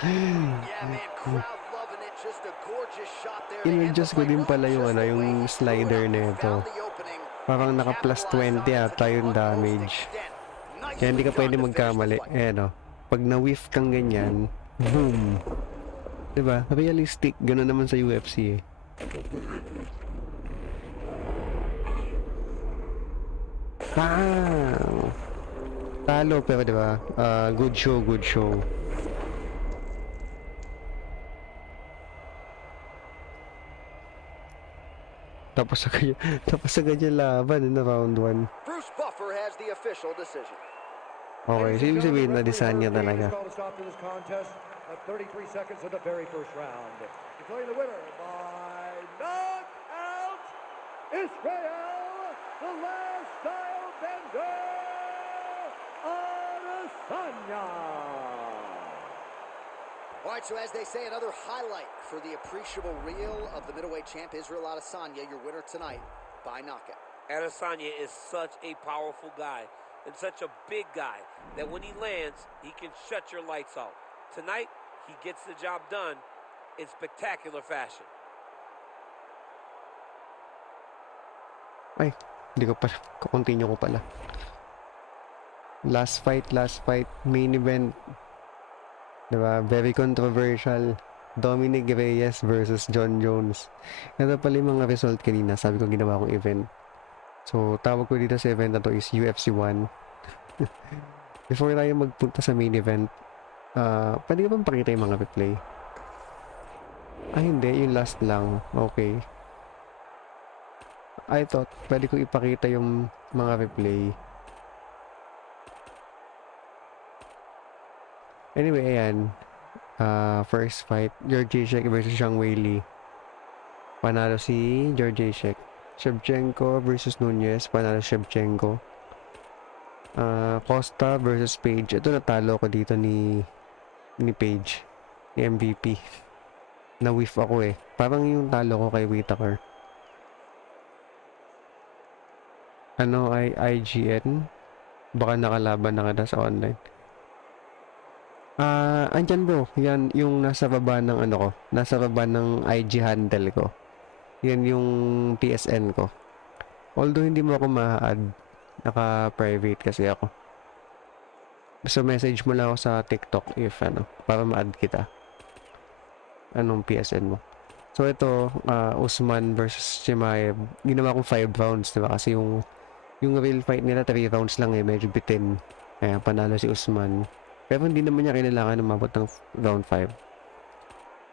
Yeah, man, crowd loving it. Just a gorgeous shot there. In-adjust ko din pala yung yung slider na ito. Parang naka plus 20 ata yung damage. Kaya hindi ka pwede magkamali. No. Pag na-whiff kang ganyan, boom. Diba? Realistic. Ganun naman sa UFC eh. Talo pero diba? Good show, good show. Tapos agad yung laban na round 1. Bruce Buffer has the official decision. Okay, so ibig sabihin na Adesanya talaga. Stop to this contest at 33 seconds of the very first round. Declaring the winner by knockout, Israel, the last style bender, Adesanya. All right, so as they say, another highlight for the appreciable reel of the middleweight champ, Israel Adesanya, your winner tonight by knockout. Adesanya is such a powerful guy and such a big guy that when he lands, he can shut your lights out. Tonight, he gets the job done in spectacular fashion. Ay, hindi ko pala. Continue ko pala. Last fight, main event. Diba? Very controversial. Dominic Reyes versus John Jones. Ito pala yung mga result kanina. Sabi ko ginawa kong event. So, tawag ko dito sa event na to is UFC 1. Before tayo magpunta sa main event, pwede ka bang pakita yung mga replay? Hindi. Yung last lang. Okay. I thought, pwede ko ipakita yung mga replay. Anyway, ayan. First fight, Jacek versus Zhang Weili. Panalo si Jacek. Shevchenko versus Nunes. Panalo Shevchenko. Costa versus Page. Ito natalo ko dito ni Page. Ni MVP. Na-whiff ako eh. Parang yung talo ko kay Whittaker. Ay IGN? Baka nakalaban na kita sa online. Andyan bro, yan yung nasa baba ng ko, nasa baba ng IG handle ko. Yan yung PSN ko. Although hindi mo ako ma-add, naka-private kasi ako. So message mo lang ako sa TikTok if para ma-add kita. Anong PSN mo? So ito, Usman versus Chimaev. Ginawa kong 5 rounds, diba? Kasi yung real fight nila 3 rounds lang medyo bitin. Kaya panalo si Usman. Pero hindi naman niya kailangan umabot ng round 5.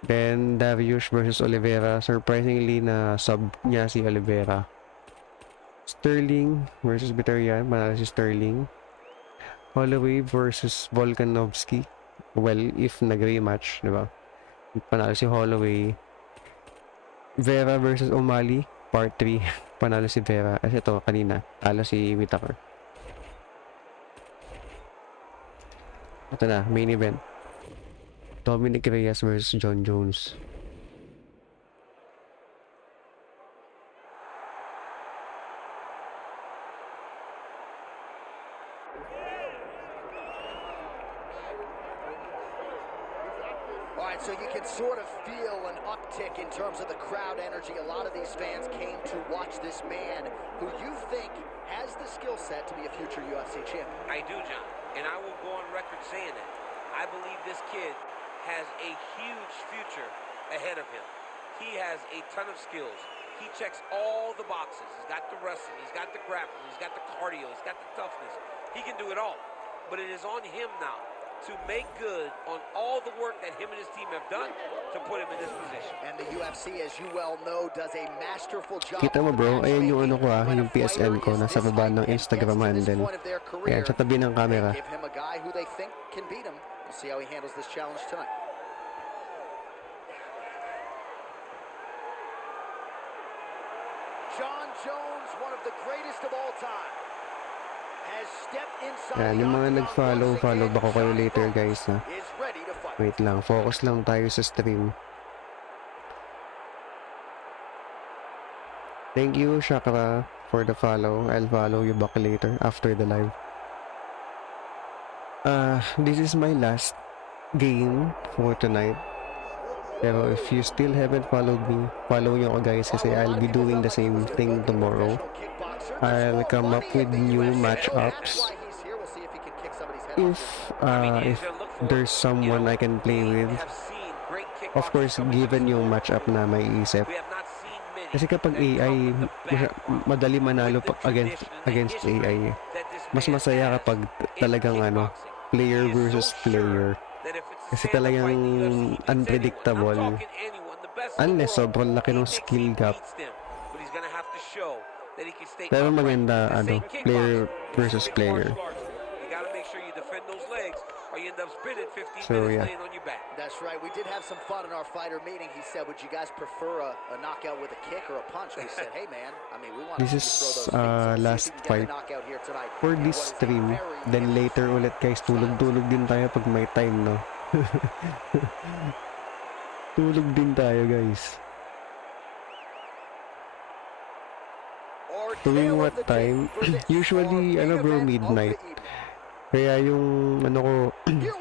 Then, Darius versus Oliveira. Surprisingly, na sub niya si Oliveira. Sterling versus Vitorian. Panalo si Sterling. Holloway versus Volkanovski. Well, if nag-rematch, diba? Panalo si Holloway. Vera versus O'Malley. Part 3. Panalo si Vera. Kasi ito, kanina. Talo si Whittaker. Ito na, main event. Dominic Reyes versus John Jones. All right, so you can sort of feel an uptick in terms of the crowd energy. A lot of these fans came to watch this man who you think has the skill set to be a future UFC champion. I do, John. And I will go on record saying that. I believe this kid has a huge future ahead of him. He has a ton of skills. He checks all the boxes. He's got the wrestling, he's got the grappling, he's got the cardio, he's got the toughness. He can do it all. But it is on him now to make good on all the work that him and his team have done to put him in this position. And the UFC, as you well know, does a masterful job. Kita mo bro, ayan yung ano ko yung PSN ko, nasa baba ng Instagram handle. Ayan, sa tabi ng camera. Give him a guy who they think can beat him. We'll see how he handles this challenge tonight. John Jones, one of the greatest of all time, has stepped inside. Ayan, yung mga nag-follow, follow back ko kayo later guys ha. Is ready to fight. Wait lang, focus lang tayo sa stream. Thank you Shakra for the follow. I'll follow you back later after the live. This is my last game for tonight. Pero if you still haven't followed me, follow nyo ako guys kasi I'll be doing the same thing tomorrow. I'll come up with new matchups. If there's someone I can play with, of course given yung matchup na may isip. Kasi kapag AI, madali manalo against AI. Mas masaya kapag talagang player versus player. Kasi talagang unpredictable. Unless sobrang laki ng skill gap. Pero maganda player versus player. So yeah. That's right. We did have some fun in our fighter meeting. He said, "Would you guys prefer a knockout with a kick or a punch?" We said, "Hey man, I mean, we want this to is throw those last fight for this stream. Then later ulit guys, tulog-tulog din tayo pag may time, no? Tulog din tayo guys. Tuwing what time? Usually bro, midnight. Kaya yung ko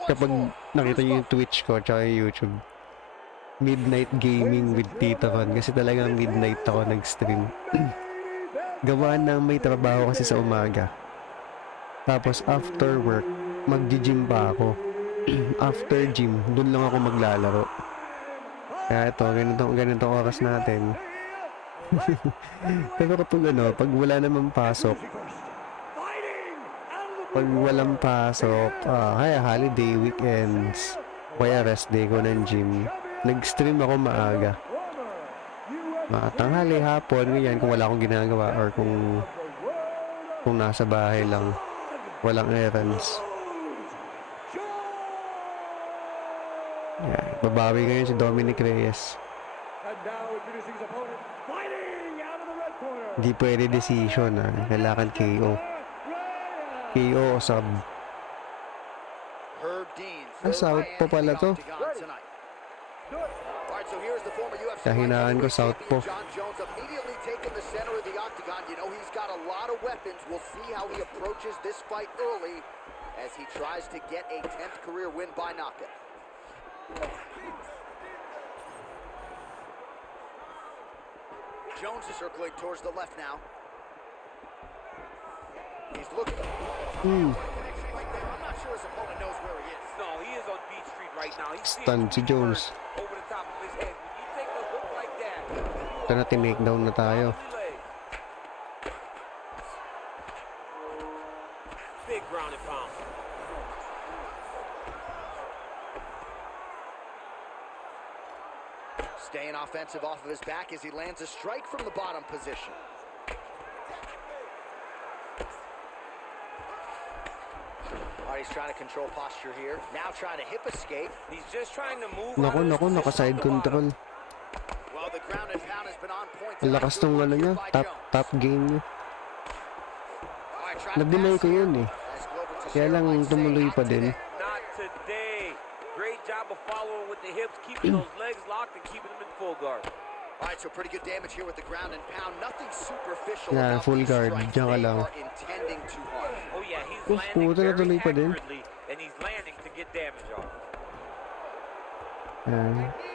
kapag nakita niyo yung Twitch ko tsaka yung YouTube, midnight gaming with Tito Ron kasi talagang midnight ako nag-stream. Gawa ng may trabaho kasi sa umaga. Tapos after work, magji-gym pa ako. After gym, dun lang ako maglalaro. Kaya ito, ganito oras natin. Pero kapag pag wala namang pasok, pag walang pasok, holiday, weekends, kaya rest day ko ng gym, nag-stream ako maaga. Tanghali, hapon, ganyan, kung wala akong ginagawa or kung nasa bahay lang, walang errands. Yeah, babawi ngayon si Dominic Reyes. Hindi pwede decision, kailangan KO. KO o sub. South po pala to. Kahinaan ko South po. John Jones immediately taking the center of the octagon. You know he's got a lot of weapons. We'll see how he approaches this fight early as he tries to get a 10th career win by knockout. Jones is circling towards the left now. He's looking. I'm not sure his opponent knows where he is. No, he is on Beach Street right now. He's Stun si Jones. over the top of his head. When you take a hook like that, Ito na, tinake down na tayo. big ground and pound. Staying offensive off of his back as he lands a strike from the bottom position. All right, he's trying to control posture here. Now trying to hip escape. He's just trying to move. Naku, naka-side control. Well, the ground and pound has been on point. Ang lakas nung niya, top game niya. Nabinay ko yun eh. Kaya lang tumuloy pa din. Not today. Great job of following with the hips, keeping those legs locked and keeping them in full guard. All right, so pretty good damage here with the ground and pound. Nothing superficial Yeah, about full these guard. strikes. Diyan ka They lang. are intending to harm. Oh yeah, he's Uf, landing puta, natuloy very pa din. accurately and he's landing to get damage off.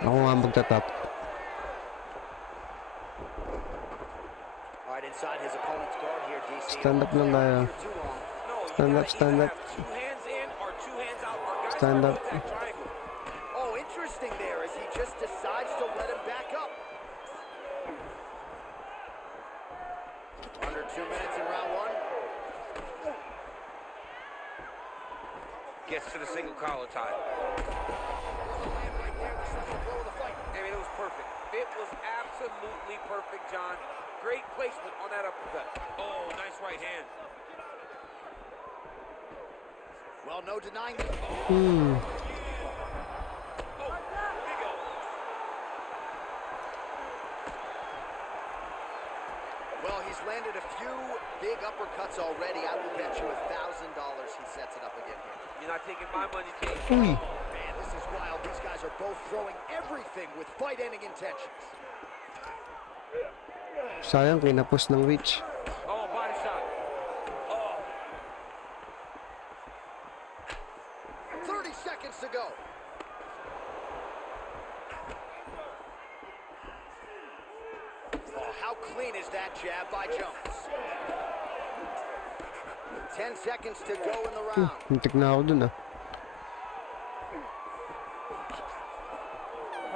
Ako nga magtatap. All right, inside his opponent's guard here, DC. Stand up lang tayo. No, Stand up, stand up. Two hands in or two hands out. Our guys Stand are up. with that triangle. Oh, 2 minutes in round one. Gets to the single collar tie. Land right there, the central blow of the fight. I mean, it was perfect. It was absolutely perfect, John. Great placement on that uppercut. Oh, nice right hand. Well, no denying it. Hmm. Oh, big O. Well, he's landed a few big uppercuts already. I will bet you $1,000 he sets it up again here. You're not taking my money, King. Uy. Man, this is wild. These guys are both throwing everything with fight-ending intentions. Sayang, kinapos ng reach. Oh, body shot. Oh. 30 seconds to go. Oh, how clean is that jab by Jones? 10 seconds to go in the round. Muntik na ako dun ah.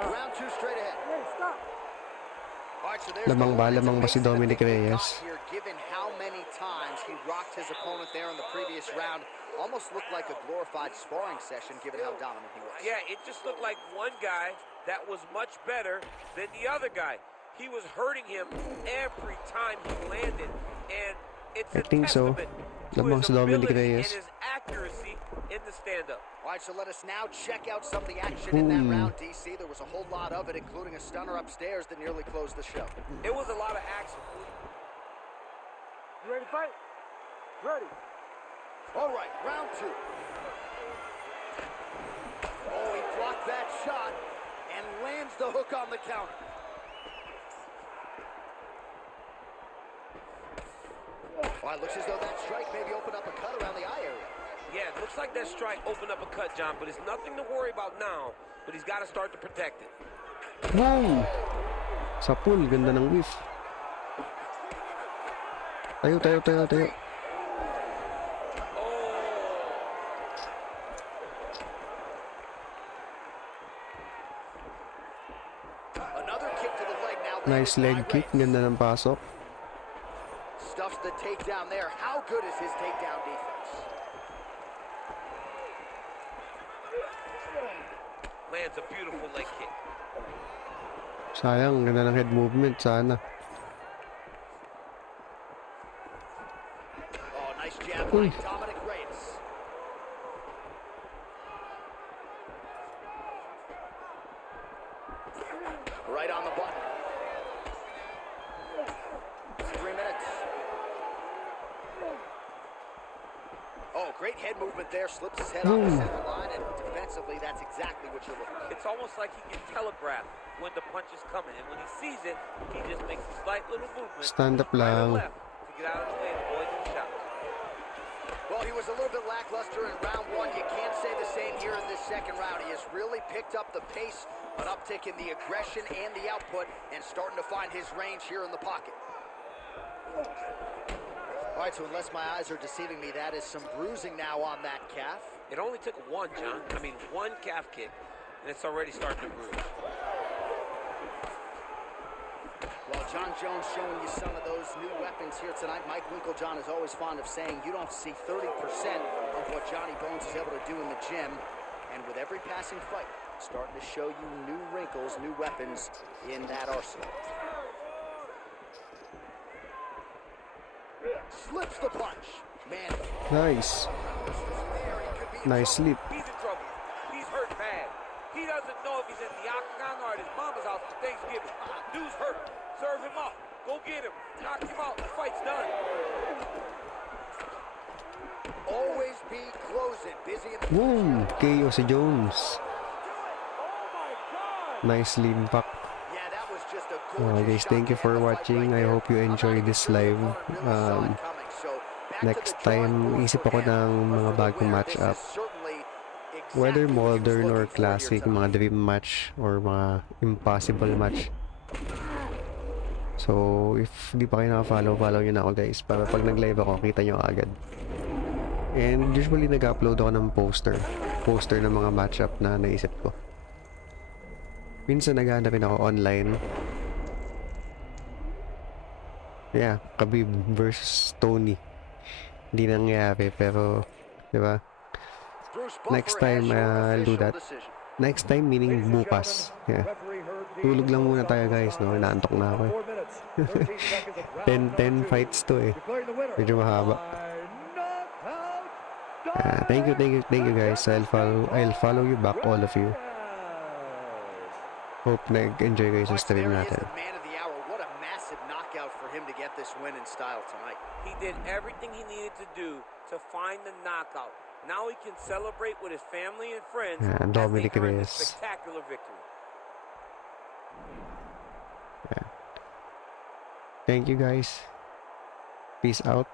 Round two straight ahead. All right, so there's Lamang ba? the Lamang ba si Dominic that they got Reyes? here, given how many times he rocked his opponent there in the previous round. Almost looked like a glorified sparring session, given how dominant he was. Yeah, it just looked like one guy that was much better than the other guy. He was hurting him every time he landed, and it's I a think so. testament to Lamang his si Dominic ability and Reyes. his accuracy in the stand-up. All right, so let us now check out some of the action in that round, DC. There was a whole lot of it, including a stunner upstairs that nearly closed the show. It was a lot of action. You ready to fight? Ready. All right, round two. Oh, he blocked that shot and lands the hook on the counter. Well, it looks as though that strike maybe opened up a cut around the eye area. Yeah, it looks like that strike opened up a cut, John, but it's nothing to worry about now, but he's got to start to protect it. Boom! Sa pool, ganda ng whiff. Tayo, tayo, tayo, tayo. Another kick to the leg now. Nice leg kick, ganda ng pasok. Stuffs the takedown there. How good is his takedown defense? Lands a beautiful leg kick. Sayang, ganda ng head movement, sana. Oh, nice jab Uy. by Dominic Reyes. Right on the button. 3 minutes. Oh, great head movement there. Slips his head off the center line, and defensively, that's exactly what you're looking for. It's almost like he can telegraph when the punch is coming, and when he sees it, he just makes a slight little movement Stand up right or lang. left to get out of the way and avoid those shots. Well, he was a little bit lackluster in round one. You can't say the same here in this second round. He has really picked up the pace, an uptick in the aggression and the output, and starting to find his range here in the pocket. All right, so unless my eyes are deceiving me, that is some bruising now on that calf. It only took one, John. I mean, one calf kick, and it's already starting to bruise. Well, John Jones showing you some of those new weapons here tonight. Mike Winklejohn is always fond of saying you don't see 30% of what Johnny Bones is able to do in the gym. And with every passing fight, starting to show you new wrinkles, new weapons in that arsenal. Slips the punch. Man, Nice. Nice sleep. He's in trouble. He's hurt bad. He doesn't know if he's in the octagon or at his mama's house for Thanksgiving. Dude's hurt. Serve him up. Go get him. Knock him out. The fight's done. always be closing. Busy in the Boom! KO si Jones. Nicely impact. Yeah, that was just a Guys, thank you for watching. I hope you enjoy this live. Next time, isip ako ng mga bagong match-up. Whether modern or classic, mga dream match or mga impossible match. So, if di pa kayo naka-follow, follow nyo na ako guys. Para pag nag-live ako, kita nyo agad. And usually nag-upload ako ng poster ng mga match-up na naisip ko. Minsan naghahanap rin ako online. Yeah, Khabib versus Tony. Hindi nangyari, pero, di ba? Bruce Next Buffer has time, your I'll do official that. decision. Next time, meaning Ladies and gentlemen, bukas. Yeah. referee Herb Dean Tulog lang will muna stop tayo, this guys, no? contest Inaantok na ako at eh. 4 minutes, 13 seconds of round 10 number 2. fights to eh. Declaring the winner Medyo mahaba. by knockout, Thank you guys. I'll follow you back, all of you. Hope nag-enjoy kayo sa Marks, stream there he is, natin. the man of the hour. What a massive knockout for him to get this win in style tonight. He did everything he needed to do to find the knockout. Now he can celebrate with his family and friends as they Dominic earn this Reyes. spectacular victory. Thank you guys. Peace out.